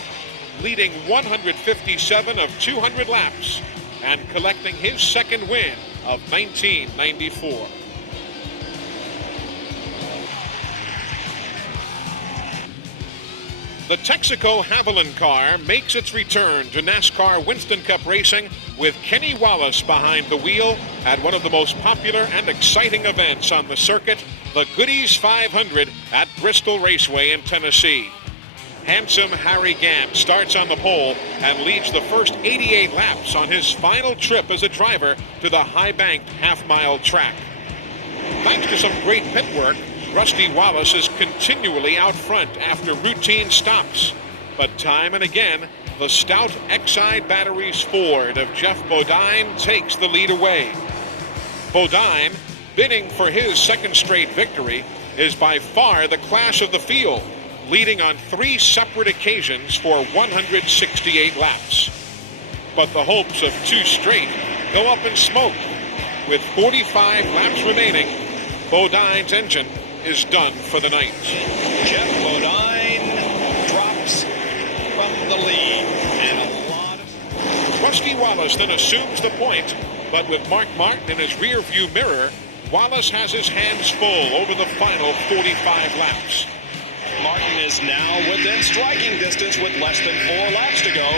leading 157 of 200 laps and collecting his second win of 1994. The Texaco Haviland car makes its return to NASCAR Winston Cup racing with Kenny Wallace behind the wheel at one of the most popular and exciting events on the circuit, the Goodies 500 at Bristol Raceway in Tennessee. Handsome Harry Gant starts on the pole and leads the first 88 laps on his final trip as a driver to the high-banked half-mile track. Thanks to some great pit work, Rusty Wallace is continually out front after routine stops. But time and again, the stout Exide Batteries Ford of Jeff Bodine takes the lead away. Bodine, bidding for his second straight victory, is by far the class of the field, leading on 3 separate occasions for 168 laps. But the hopes of 2 straight go up in smoke. With 45 laps remaining, Bodine's engine is done for the night. Jeff Bodine drops from the lead, and a lot of... Rusty Wallace then assumes the point, but with Mark Martin in his rear-view mirror, Wallace has his hands full over the final 45 laps. Martin is now within striking distance with less than 4 laps to go.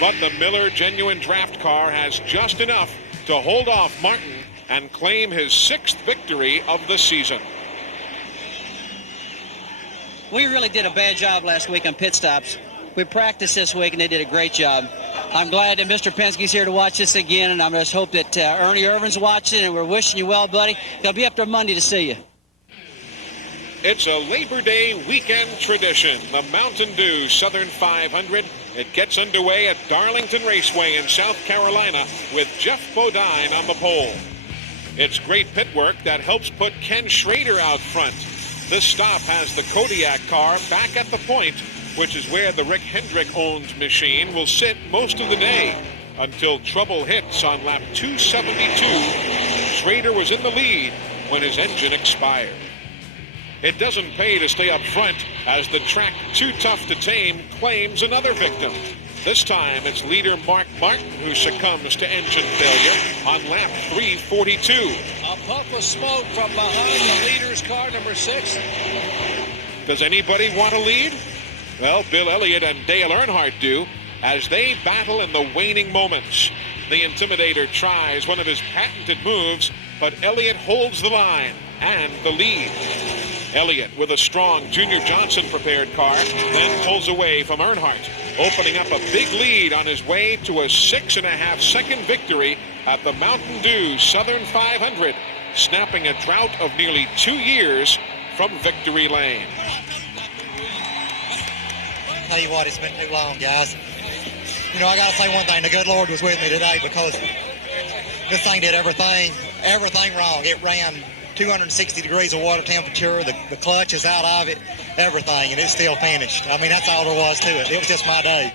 But the Miller Genuine Draft car has just enough to hold off Martin and claim his 6th victory of the season. We really did a bad job last week on pit stops. We practiced this week, and they did a great job. I'm glad that Mr. Penske's here to watch this again, and I just hope that Ernie Irvin's watching, and we're wishing you well, buddy. They'll be up there Monday to see you. It's a Labor Day weekend tradition, the Mountain Dew Southern 500. It gets underway at Darlington Raceway in South Carolina with Jeff Bodine on the pole. It's great pit work that helps put Ken Schrader out front. This stop has the Kodiak car back at the point, which is where the Rick Hendrick-owned machine will sit most of the day until trouble hits on lap 272. Schrader was in the lead when his engine expired. It doesn't pay to stay up front as the track Too Tough to Tame claims another victim. This time it's leader Mark Martin who succumbs to engine failure on lap 342. A puff of smoke from behind the leader's car, number 6. Does anybody want to lead? Well, Bill Elliott and Dale Earnhardt do, as they battle in the waning moments. The Intimidator tries one of his patented moves, but Elliott holds the line and the lead. Elliott, with a strong Junior Johnson-prepared car, then pulls away from Earnhardt, opening up a big lead on his way to a 6.5-second victory at the Mountain Dew Southern 500, snapping a drought of nearly 2 years from victory lane. Tell you what, it's been too long, guys. You know, I got to say one thing. The good Lord was with me today because this thing did everything wrong. It ran 260 degrees of water temperature. The clutch is out of it, everything, and it still finished. I mean, that's all there was to it. It was just my day.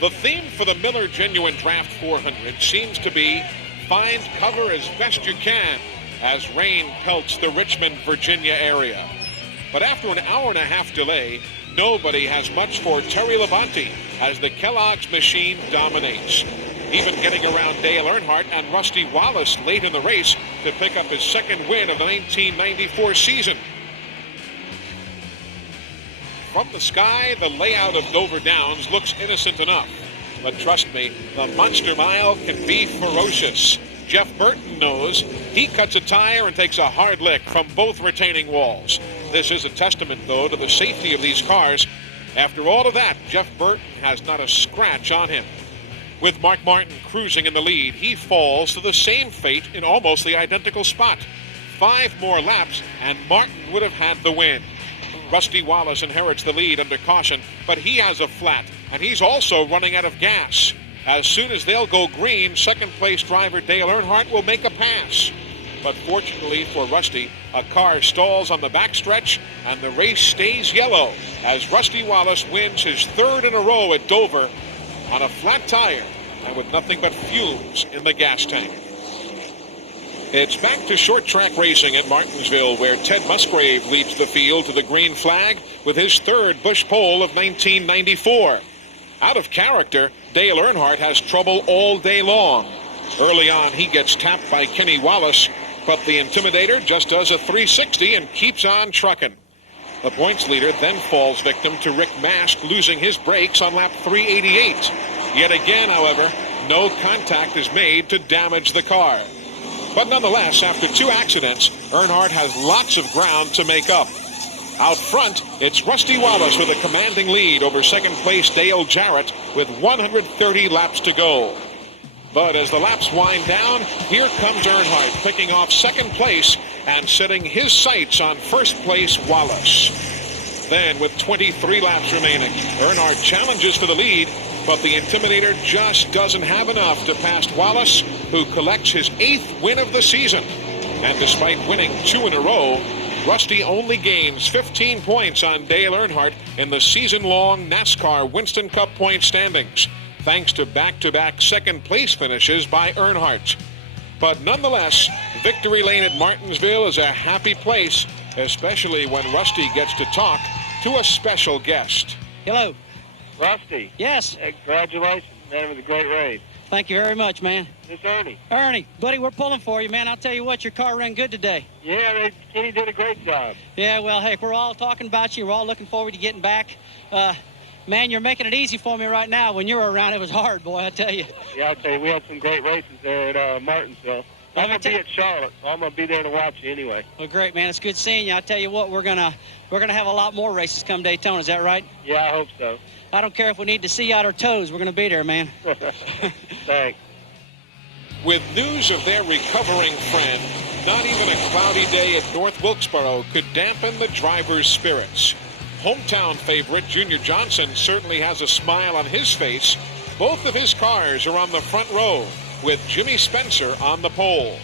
The theme for the Miller Genuine Draft 400 seems to be find cover as best you can as rain pelts the Richmond, Virginia area. But after an hour-and-a-half delay, nobody has much for Terry Labonte as the Kellogg's machine dominates, even getting around Dale Earnhardt and Rusty Wallace late in the race to pick up his second win of the 1994 season. From the sky, the layout of Dover Downs looks innocent enough. But trust me, the Monster Mile can be ferocious. Jeff Burton knows. He cuts a tire and takes a hard lick from both retaining walls. This is a testament, though, to the safety of these cars. After all of that, Jeff Burton has not a scratch on him. With Mark Martin cruising in the lead, he falls to the same fate in almost the identical spot. 5 more laps, and Martin would have had the win. Rusty Wallace inherits the lead under caution, but he has a flat, and he's also running out of gas. As soon as they'll go green, second-place driver Dale Earnhardt will make a pass. But fortunately for Rusty, a car stalls on the backstretch, and the race stays yellow as Rusty Wallace wins his 3rd in a row at Dover on a flat tire and with nothing but fumes in the gas tank. It's back to short track racing at Martinsville, where Ted Musgrave leads the field to the green flag with his 3rd Busch pole of 1994. Out of character, Dale Earnhardt has trouble all day long. Early on, he gets tapped by Kenny Wallace, but the Intimidator just does a 360 and keeps on trucking. The points leader then falls victim to Rick Mask, losing his brakes on lap 388. Yet again, however, no contact is made to damage the car. But nonetheless, after 2 accidents, Earnhardt has lots of ground to make up. Out front, it's Rusty Wallace with a commanding lead over second-place Dale Jarrett with 130 laps to go. But as the laps wind down, here comes Earnhardt picking off second place and setting his sights on first-place Wallace. Then, with 23 laps remaining, Earnhardt challenges for the lead, but the Intimidator just doesn't have enough to pass Wallace, who collects his 8th win of the season. And despite winning 2 in a row, Rusty only gains 15 points on Dale Earnhardt in the season-long NASCAR Winston Cup point standings, thanks to back-to-back second-place finishes by Earnhardt. But nonetheless, victory lane at Martinsville is a happy place, especially when Rusty gets to talk to a special guest. Hello. Rusty. Yes. Congratulations, man, it was a great race. Thank you very much, man. It's Ernie. Ernie, buddy, we're pulling for you, man. I'll tell you what, your car ran good today. Yeah, Kenny did a great job. Yeah, well, hey, we're all talking about you. We're all looking forward to getting back. Man, you're making it easy for me right now. When you were around, it was hard, boy, I tell you. Yeah, I'll tell you, we had some great races there at Martinsville. I'm going to be at Charlotte, so I'm going to be there to watch you anyway. Well, great, man. It's good seeing you. I'll tell you what, we're gonna have a lot more races come Daytona. Is that right? Yeah, I hope so. I don't care if we need to see out our toes. We're going to be there, man. Thanks. With news of their recovering friend, not even a cloudy day at North Wilkesboro could dampen the driver's spirits. Hometown favorite Junior Johnson certainly has a smile on his face. Both of his cars are on the front row, with Jimmy Spencer on the pole.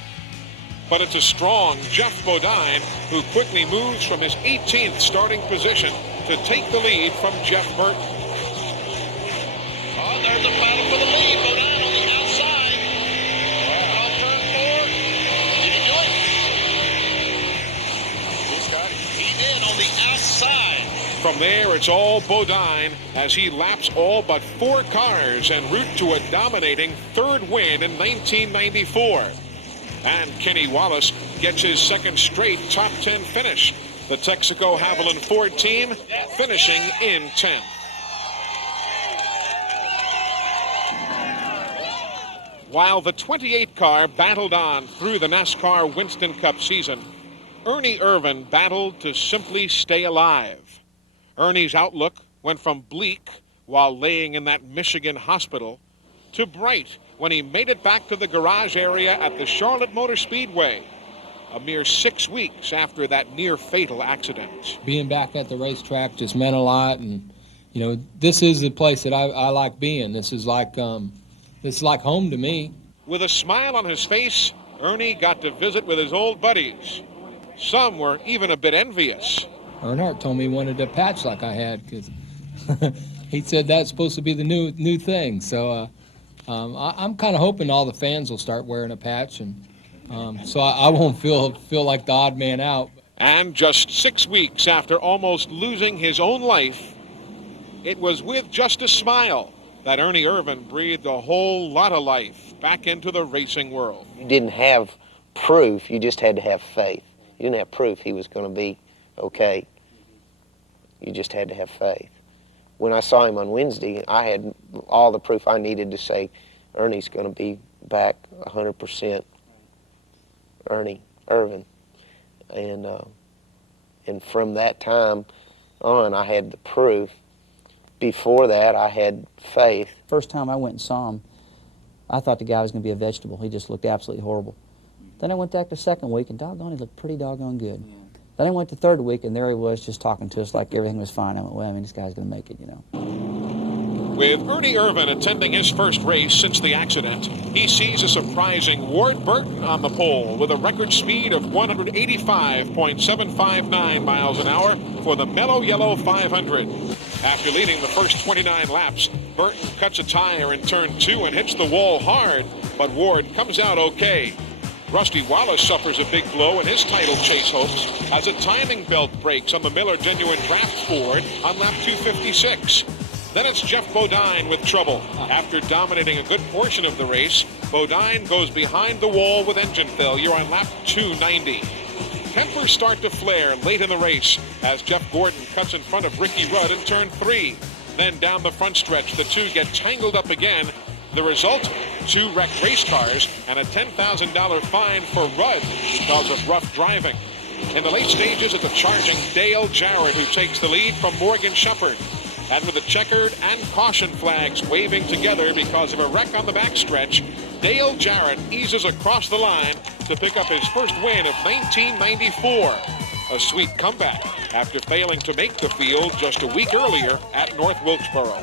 But it's a strong Jeff Bodine who quickly moves from his 18th starting position to take the lead from Jeff Burton. Oh, there's a battle for the lead. Bodine on the outside. Off turn 4. Did he do it? He did on the outside. From there, it's all Bodine as he laps all but 4 cars en route to a dominating 3rd win in 1994. And Kenny Wallace gets his 2nd straight top 10 finish. The Texaco Haviland Ford team finishing in 10th. While the 28 car battled on through the NASCAR Winston Cup season, Ernie Irvan battled to simply stay alive. Ernie's outlook went from bleak while laying in that Michigan hospital to bright when he made it back to the garage area at the Charlotte Motor Speedway, a mere 6 weeks after that near-fatal accident. Being back at the racetrack just meant a lot, and, you know, this is the place that I like being. This is like home to me. With a smile on his face, Ernie got to visit with his old buddies. Some were even a bit envious. Earnhardt told me he wanted a patch like I had, because he said that's supposed to be the new thing. So I'm kind of hoping all the fans will start wearing a patch, and so I won't feel like the odd man out. And just 6 weeks after almost losing his own life, it was with just a smile that Ernie Irvan breathed a whole lot of life back into the racing world. You didn't have proof, you just had to have faith. You didn't have proof he was going to be okay. You just had to have faith. When I saw him on Wednesday, I had all the proof I needed to say Ernie's going to be back 100%. Ernie Irvan. And from that time on, I had the proof. Before that, I had faith. First time I went and saw him, I thought the guy was going to be a vegetable. He just looked absolutely horrible. Then I went back the 2nd week, and doggone, he looked pretty doggone good. Then I went the 3rd week, and there he was just talking to us like everything was fine. I went, well, I mean, this guy's going to make it, you know. With Ernie Irvan attending his first race since the accident, he sees a surprising Ward Burton on the pole with a record speed of 185.759 miles an hour for the Mellow Yellow 500. After leading the first 29 laps, Burton cuts a tire in turn 2 and hits the wall hard, but Ward comes out okay. Rusty Wallace suffers a big blow in his title chase hopes as a timing belt breaks on the Miller Genuine Draft Ford on lap 256. Then it's Jeff Bodine with trouble. After dominating a good portion of the race, Bodine goes behind the wall with engine failure on lap 290. Tempers start to flare late in the race as Jeff Gordon cuts in front of Ricky Rudd in turn 3. Then down the front stretch, the two get tangled up again. The result, 2 wrecked race cars and a $10,000 fine for Rudd because of rough driving. In the late stages, it's a charging Dale Jarrett who takes the lead from Morgan Shepherd. And with the checkered and caution flags waving together because of a wreck on the backstretch, Dale Jarrett eases across the line to pick up his first win of 1994. A sweet comeback after failing to make the field just a week earlier at North Wilkesboro.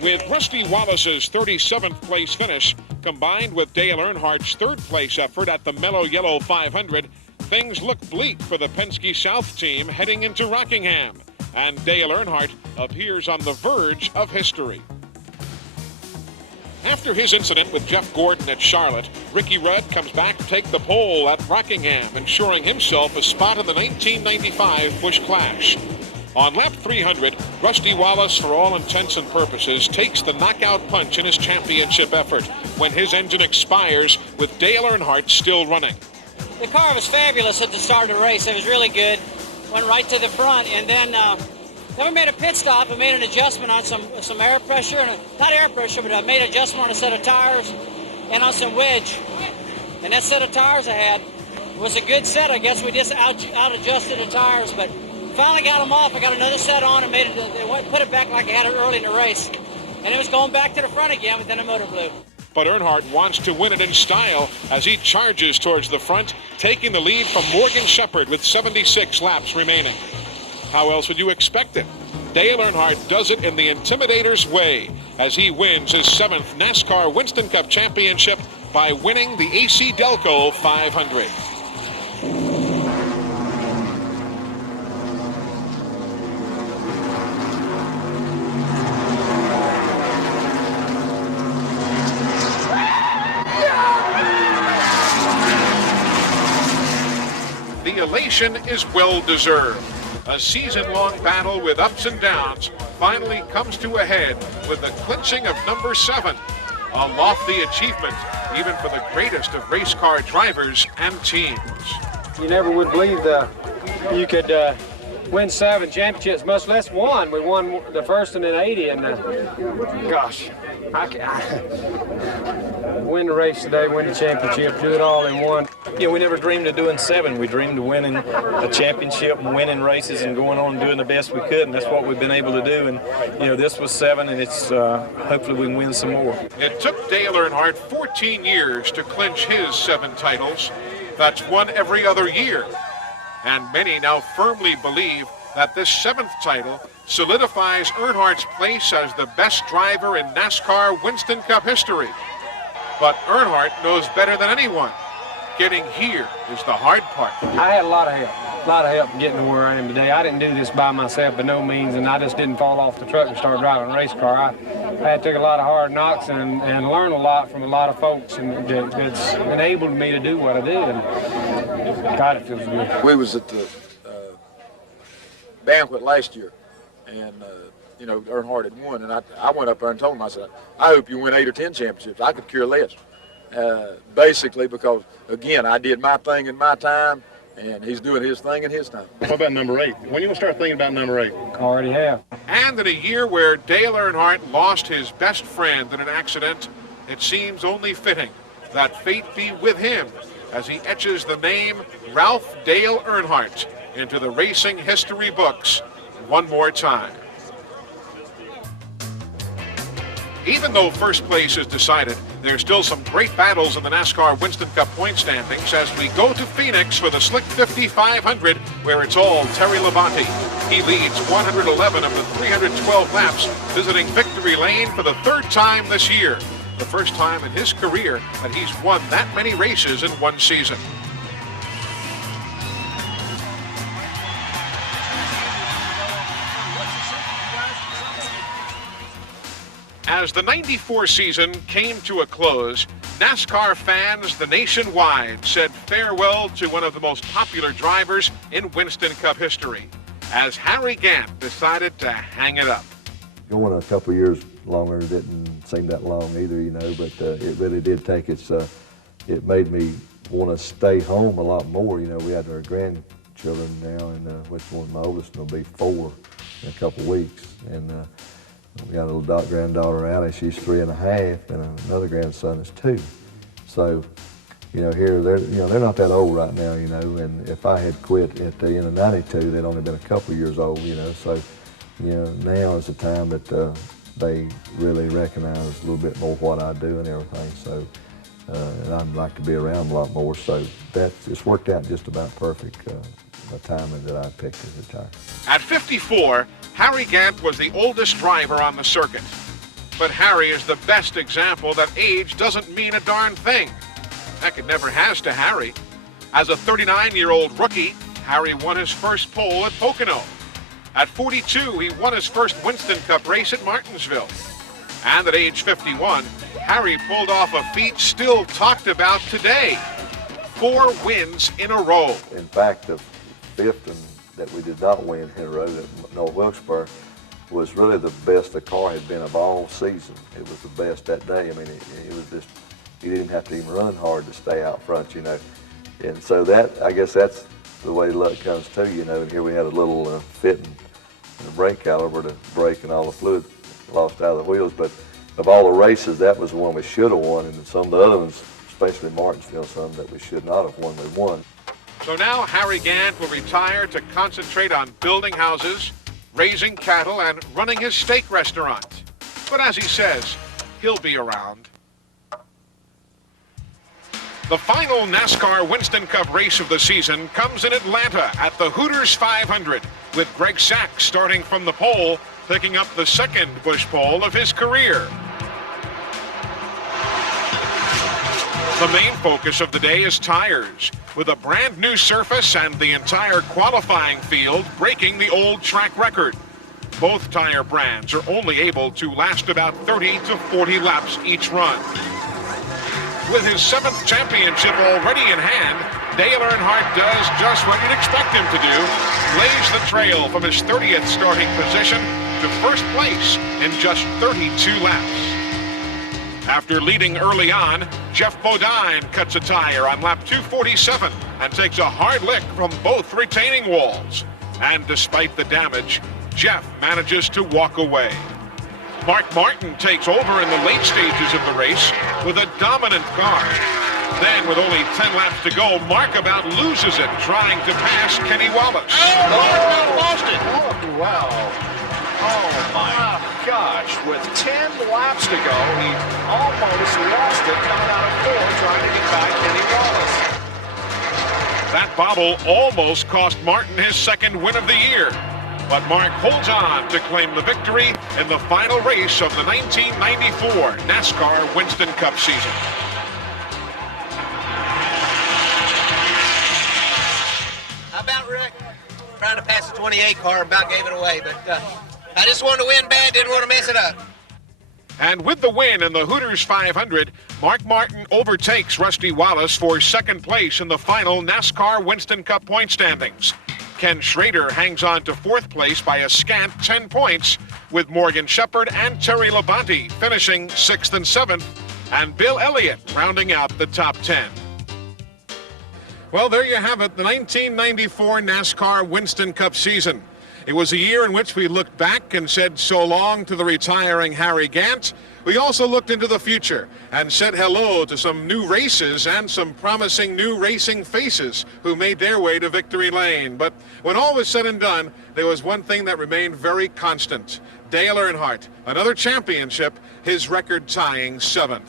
With Rusty Wallace's 37th place finish, combined with Dale Earnhardt's 3rd place effort at the Mellow Yellow 500, things look bleak for the Penske South team heading into Rockingham. And Dale Earnhardt appears on the verge of history. After his incident with Jeff Gordon at Charlotte, Ricky Rudd comes back to take the pole at Rockingham, ensuring himself a spot in the 1995 Busch Clash. On lap 300, Rusty Wallace, for all intents and purposes, takes the knockout punch in his championship effort when his engine expires with Dale Earnhardt still running. The car was fabulous at the start of the race. It was really good. Went right to the front, and then we made a pit stop and made an adjustment on some air pressure, not air pressure, but I made an adjustment on a set of tires and on some wedge. And that set of tires I had was a good set. I guess we just out adjusted the tires, but finally got them off. I got another set on and put it back like I had it early in the race, and it was going back to the front again, but then the motor blew. But Earnhardt wants to win it in style as he charges towards the front, taking the lead from Morgan Shepherd with 76 laps remaining. How else would you expect it? Dale Earnhardt does it in the Intimidator's way as he wins his 7th NASCAR Winston Cup championship by winning the AC Delco 500. The elation is well-deserved. A season-long battle with ups and downs finally comes to a head with the clinching of number 7. A lofty achievement, even for the greatest of race car drivers and teams. You never would believe you could win 7 championships, much less one. We won the first one in 80, and gosh, win the race today, win the championship, do it all in one. Yeah, we never dreamed of doing 7. We dreamed of winning a championship and winning races and going on and doing the best we could, and that's what we've been able to do. And this was 7, and it's hopefully we can win some more. It took Dale Earnhardt 14 years to clinch his 7 titles. That's one every other year. And many now firmly believe that this 7th title solidifies Earnhardt's place as the best driver in NASCAR Winston Cup history. But Earnhardt knows better than anyone. Getting here is the hard part. I had a lot of help getting to where I am today. I didn't do this by myself by no means, and I just didn't fall off the truck and start driving a race car. I took a lot of hard knocks and learned a lot from a lot of folks, and that's enabled me to do what I do, and God, it feels good. We was at the banquet last year, and Earnhardt had won, and I went up there and told him, I said, I hope you win 8 or 10 championships. I could care less. Basically because, again, I did my thing in my time, and he's doing his thing in his time. What about number 8? When are you going to start thinking about number 8? Already have. And in a year where Dale Earnhardt lost his best friend in an accident, it seems only fitting that fate be with him as he etches the name Ralph Dale Earnhardt into the racing history books one more time. Even though first place is decided, there's still some great battles in the NASCAR Winston Cup point standings as we go to Phoenix for the Slick 5500, where it's all Terry Labonte. He leads 111 of the 312 laps, visiting victory lane for the 3rd time this year. The first time in his career that he's won that many races in one season. As the 94 season came to a close, NASCAR fans nationwide said farewell to one of the most popular drivers in Winston Cup history, as Harry Gant decided to hang it up. going a couple of years longer didn't seem that long either, you know, but it really did take its, it made me want to stay home a lot more. You know, we had our grandchildren now, and which one, my oldest will be 4 in a couple of weeks, and we got a little granddaughter, Allie, she's 3.5, and another grandson is 2. So, you know, here, they're not that old right now, you know, and if I had quit at the end of 92, they'd only been a couple of years old, you know, so, you know, now is the time that they really recognize a little bit more what I do and everything, so, and I'd like to be around a lot more, so it's worked out just about perfect, the timing that I picked to retire. At 54, Harry Gant was the oldest driver on the circuit. But Harry is the best example that age doesn't mean a darn thing. Heck, it never has to Harry. As a 39-year-old rookie, Harry won his first pole at Pocono. At 42, he won his first Winston Cup race at Martinsville. And at age 51, Harry pulled off a feat still talked about today. 4 wins in a row. In fact, the 5th one that we did not win in a row at North Wilkesboro was really the best the car had been of all season. It was the best that day. I mean, it was just, you didn't have to even run hard to stay out front, you know. And so that, I guess that's the way luck comes to you, know. And here we had a little fitting in the brake caliper to break, and all the fluid lost out of the wheels. But of all the races, that was the one we should have won, and some of the other ones, especially Martinsville, some that we should not have won, we won. So now Harry Gant will retire to concentrate on building houses, raising cattle, and running his steak restaurant. But as he says, he'll be around. The final NASCAR Winston Cup race of the season comes in Atlanta at the Hooters 500, with Greg Sachs starting from the pole, picking up the second Busch pole of his career. The main focus of the day is tires, with a brand new surface and the entire qualifying field breaking the old track record. Both tire brands are only able to last about 30 to 40 laps each run. With his 7th championship already in hand, Dale Earnhardt does just what you'd expect him to do, blaze the trail from his 30th starting position to first place in just 32 laps. After leading early on, Jeff Bodine cuts a tire on lap 247 and takes a hard lick from both retaining walls. And despite the damage, Jeff manages to walk away. Mark Martin takes over in the late stages of the race with a dominant car. Then, with only 10 laps to go, Mark about loses it trying to pass Kenny Wallace. Oh, Mark lost it. Oh, wow. Oh, my gosh. With 10 laps to go, he almost lost it coming out of 4 trying to get by Kenny Wallace. That bobble almost cost Martin his second win of the year. But Mark holds on to claim the victory in the final race of the 1994 NASCAR Winston Cup season. How about Rick? Trying to pass the 28 car, about gave it away, but I just wanted to win bad, didn't want to mess it up. And with the win in the Hooters 500, Mark Martin overtakes Rusty Wallace for second place in the final NASCAR Winston Cup point standings. Ken Schrader hangs on to 4th place by a scant 10 points, with Morgan Shepherd and Terry Labonte finishing 6th and 7th, and Bill Elliott rounding out the top 10. Well, there you have it, the 1994 NASCAR Winston Cup season. It was a year in which we looked back and said so long to the retiring Harry Gant. We also looked into the future and said hello to some new races and some promising new racing faces who made their way to victory lane. But when all was said and done, there was one thing that remained very constant. Dale Earnhardt, another championship, his record-tying 7th.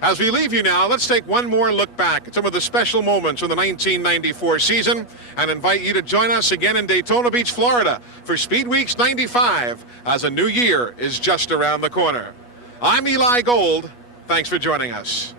As we leave you now, let's take one more look back at some of the special moments from the 1994 season and invite you to join us again in Daytona Beach, Florida for Speed Weeks 95 as a new year is just around the corner. I'm Eli Gold. Thanks for joining us.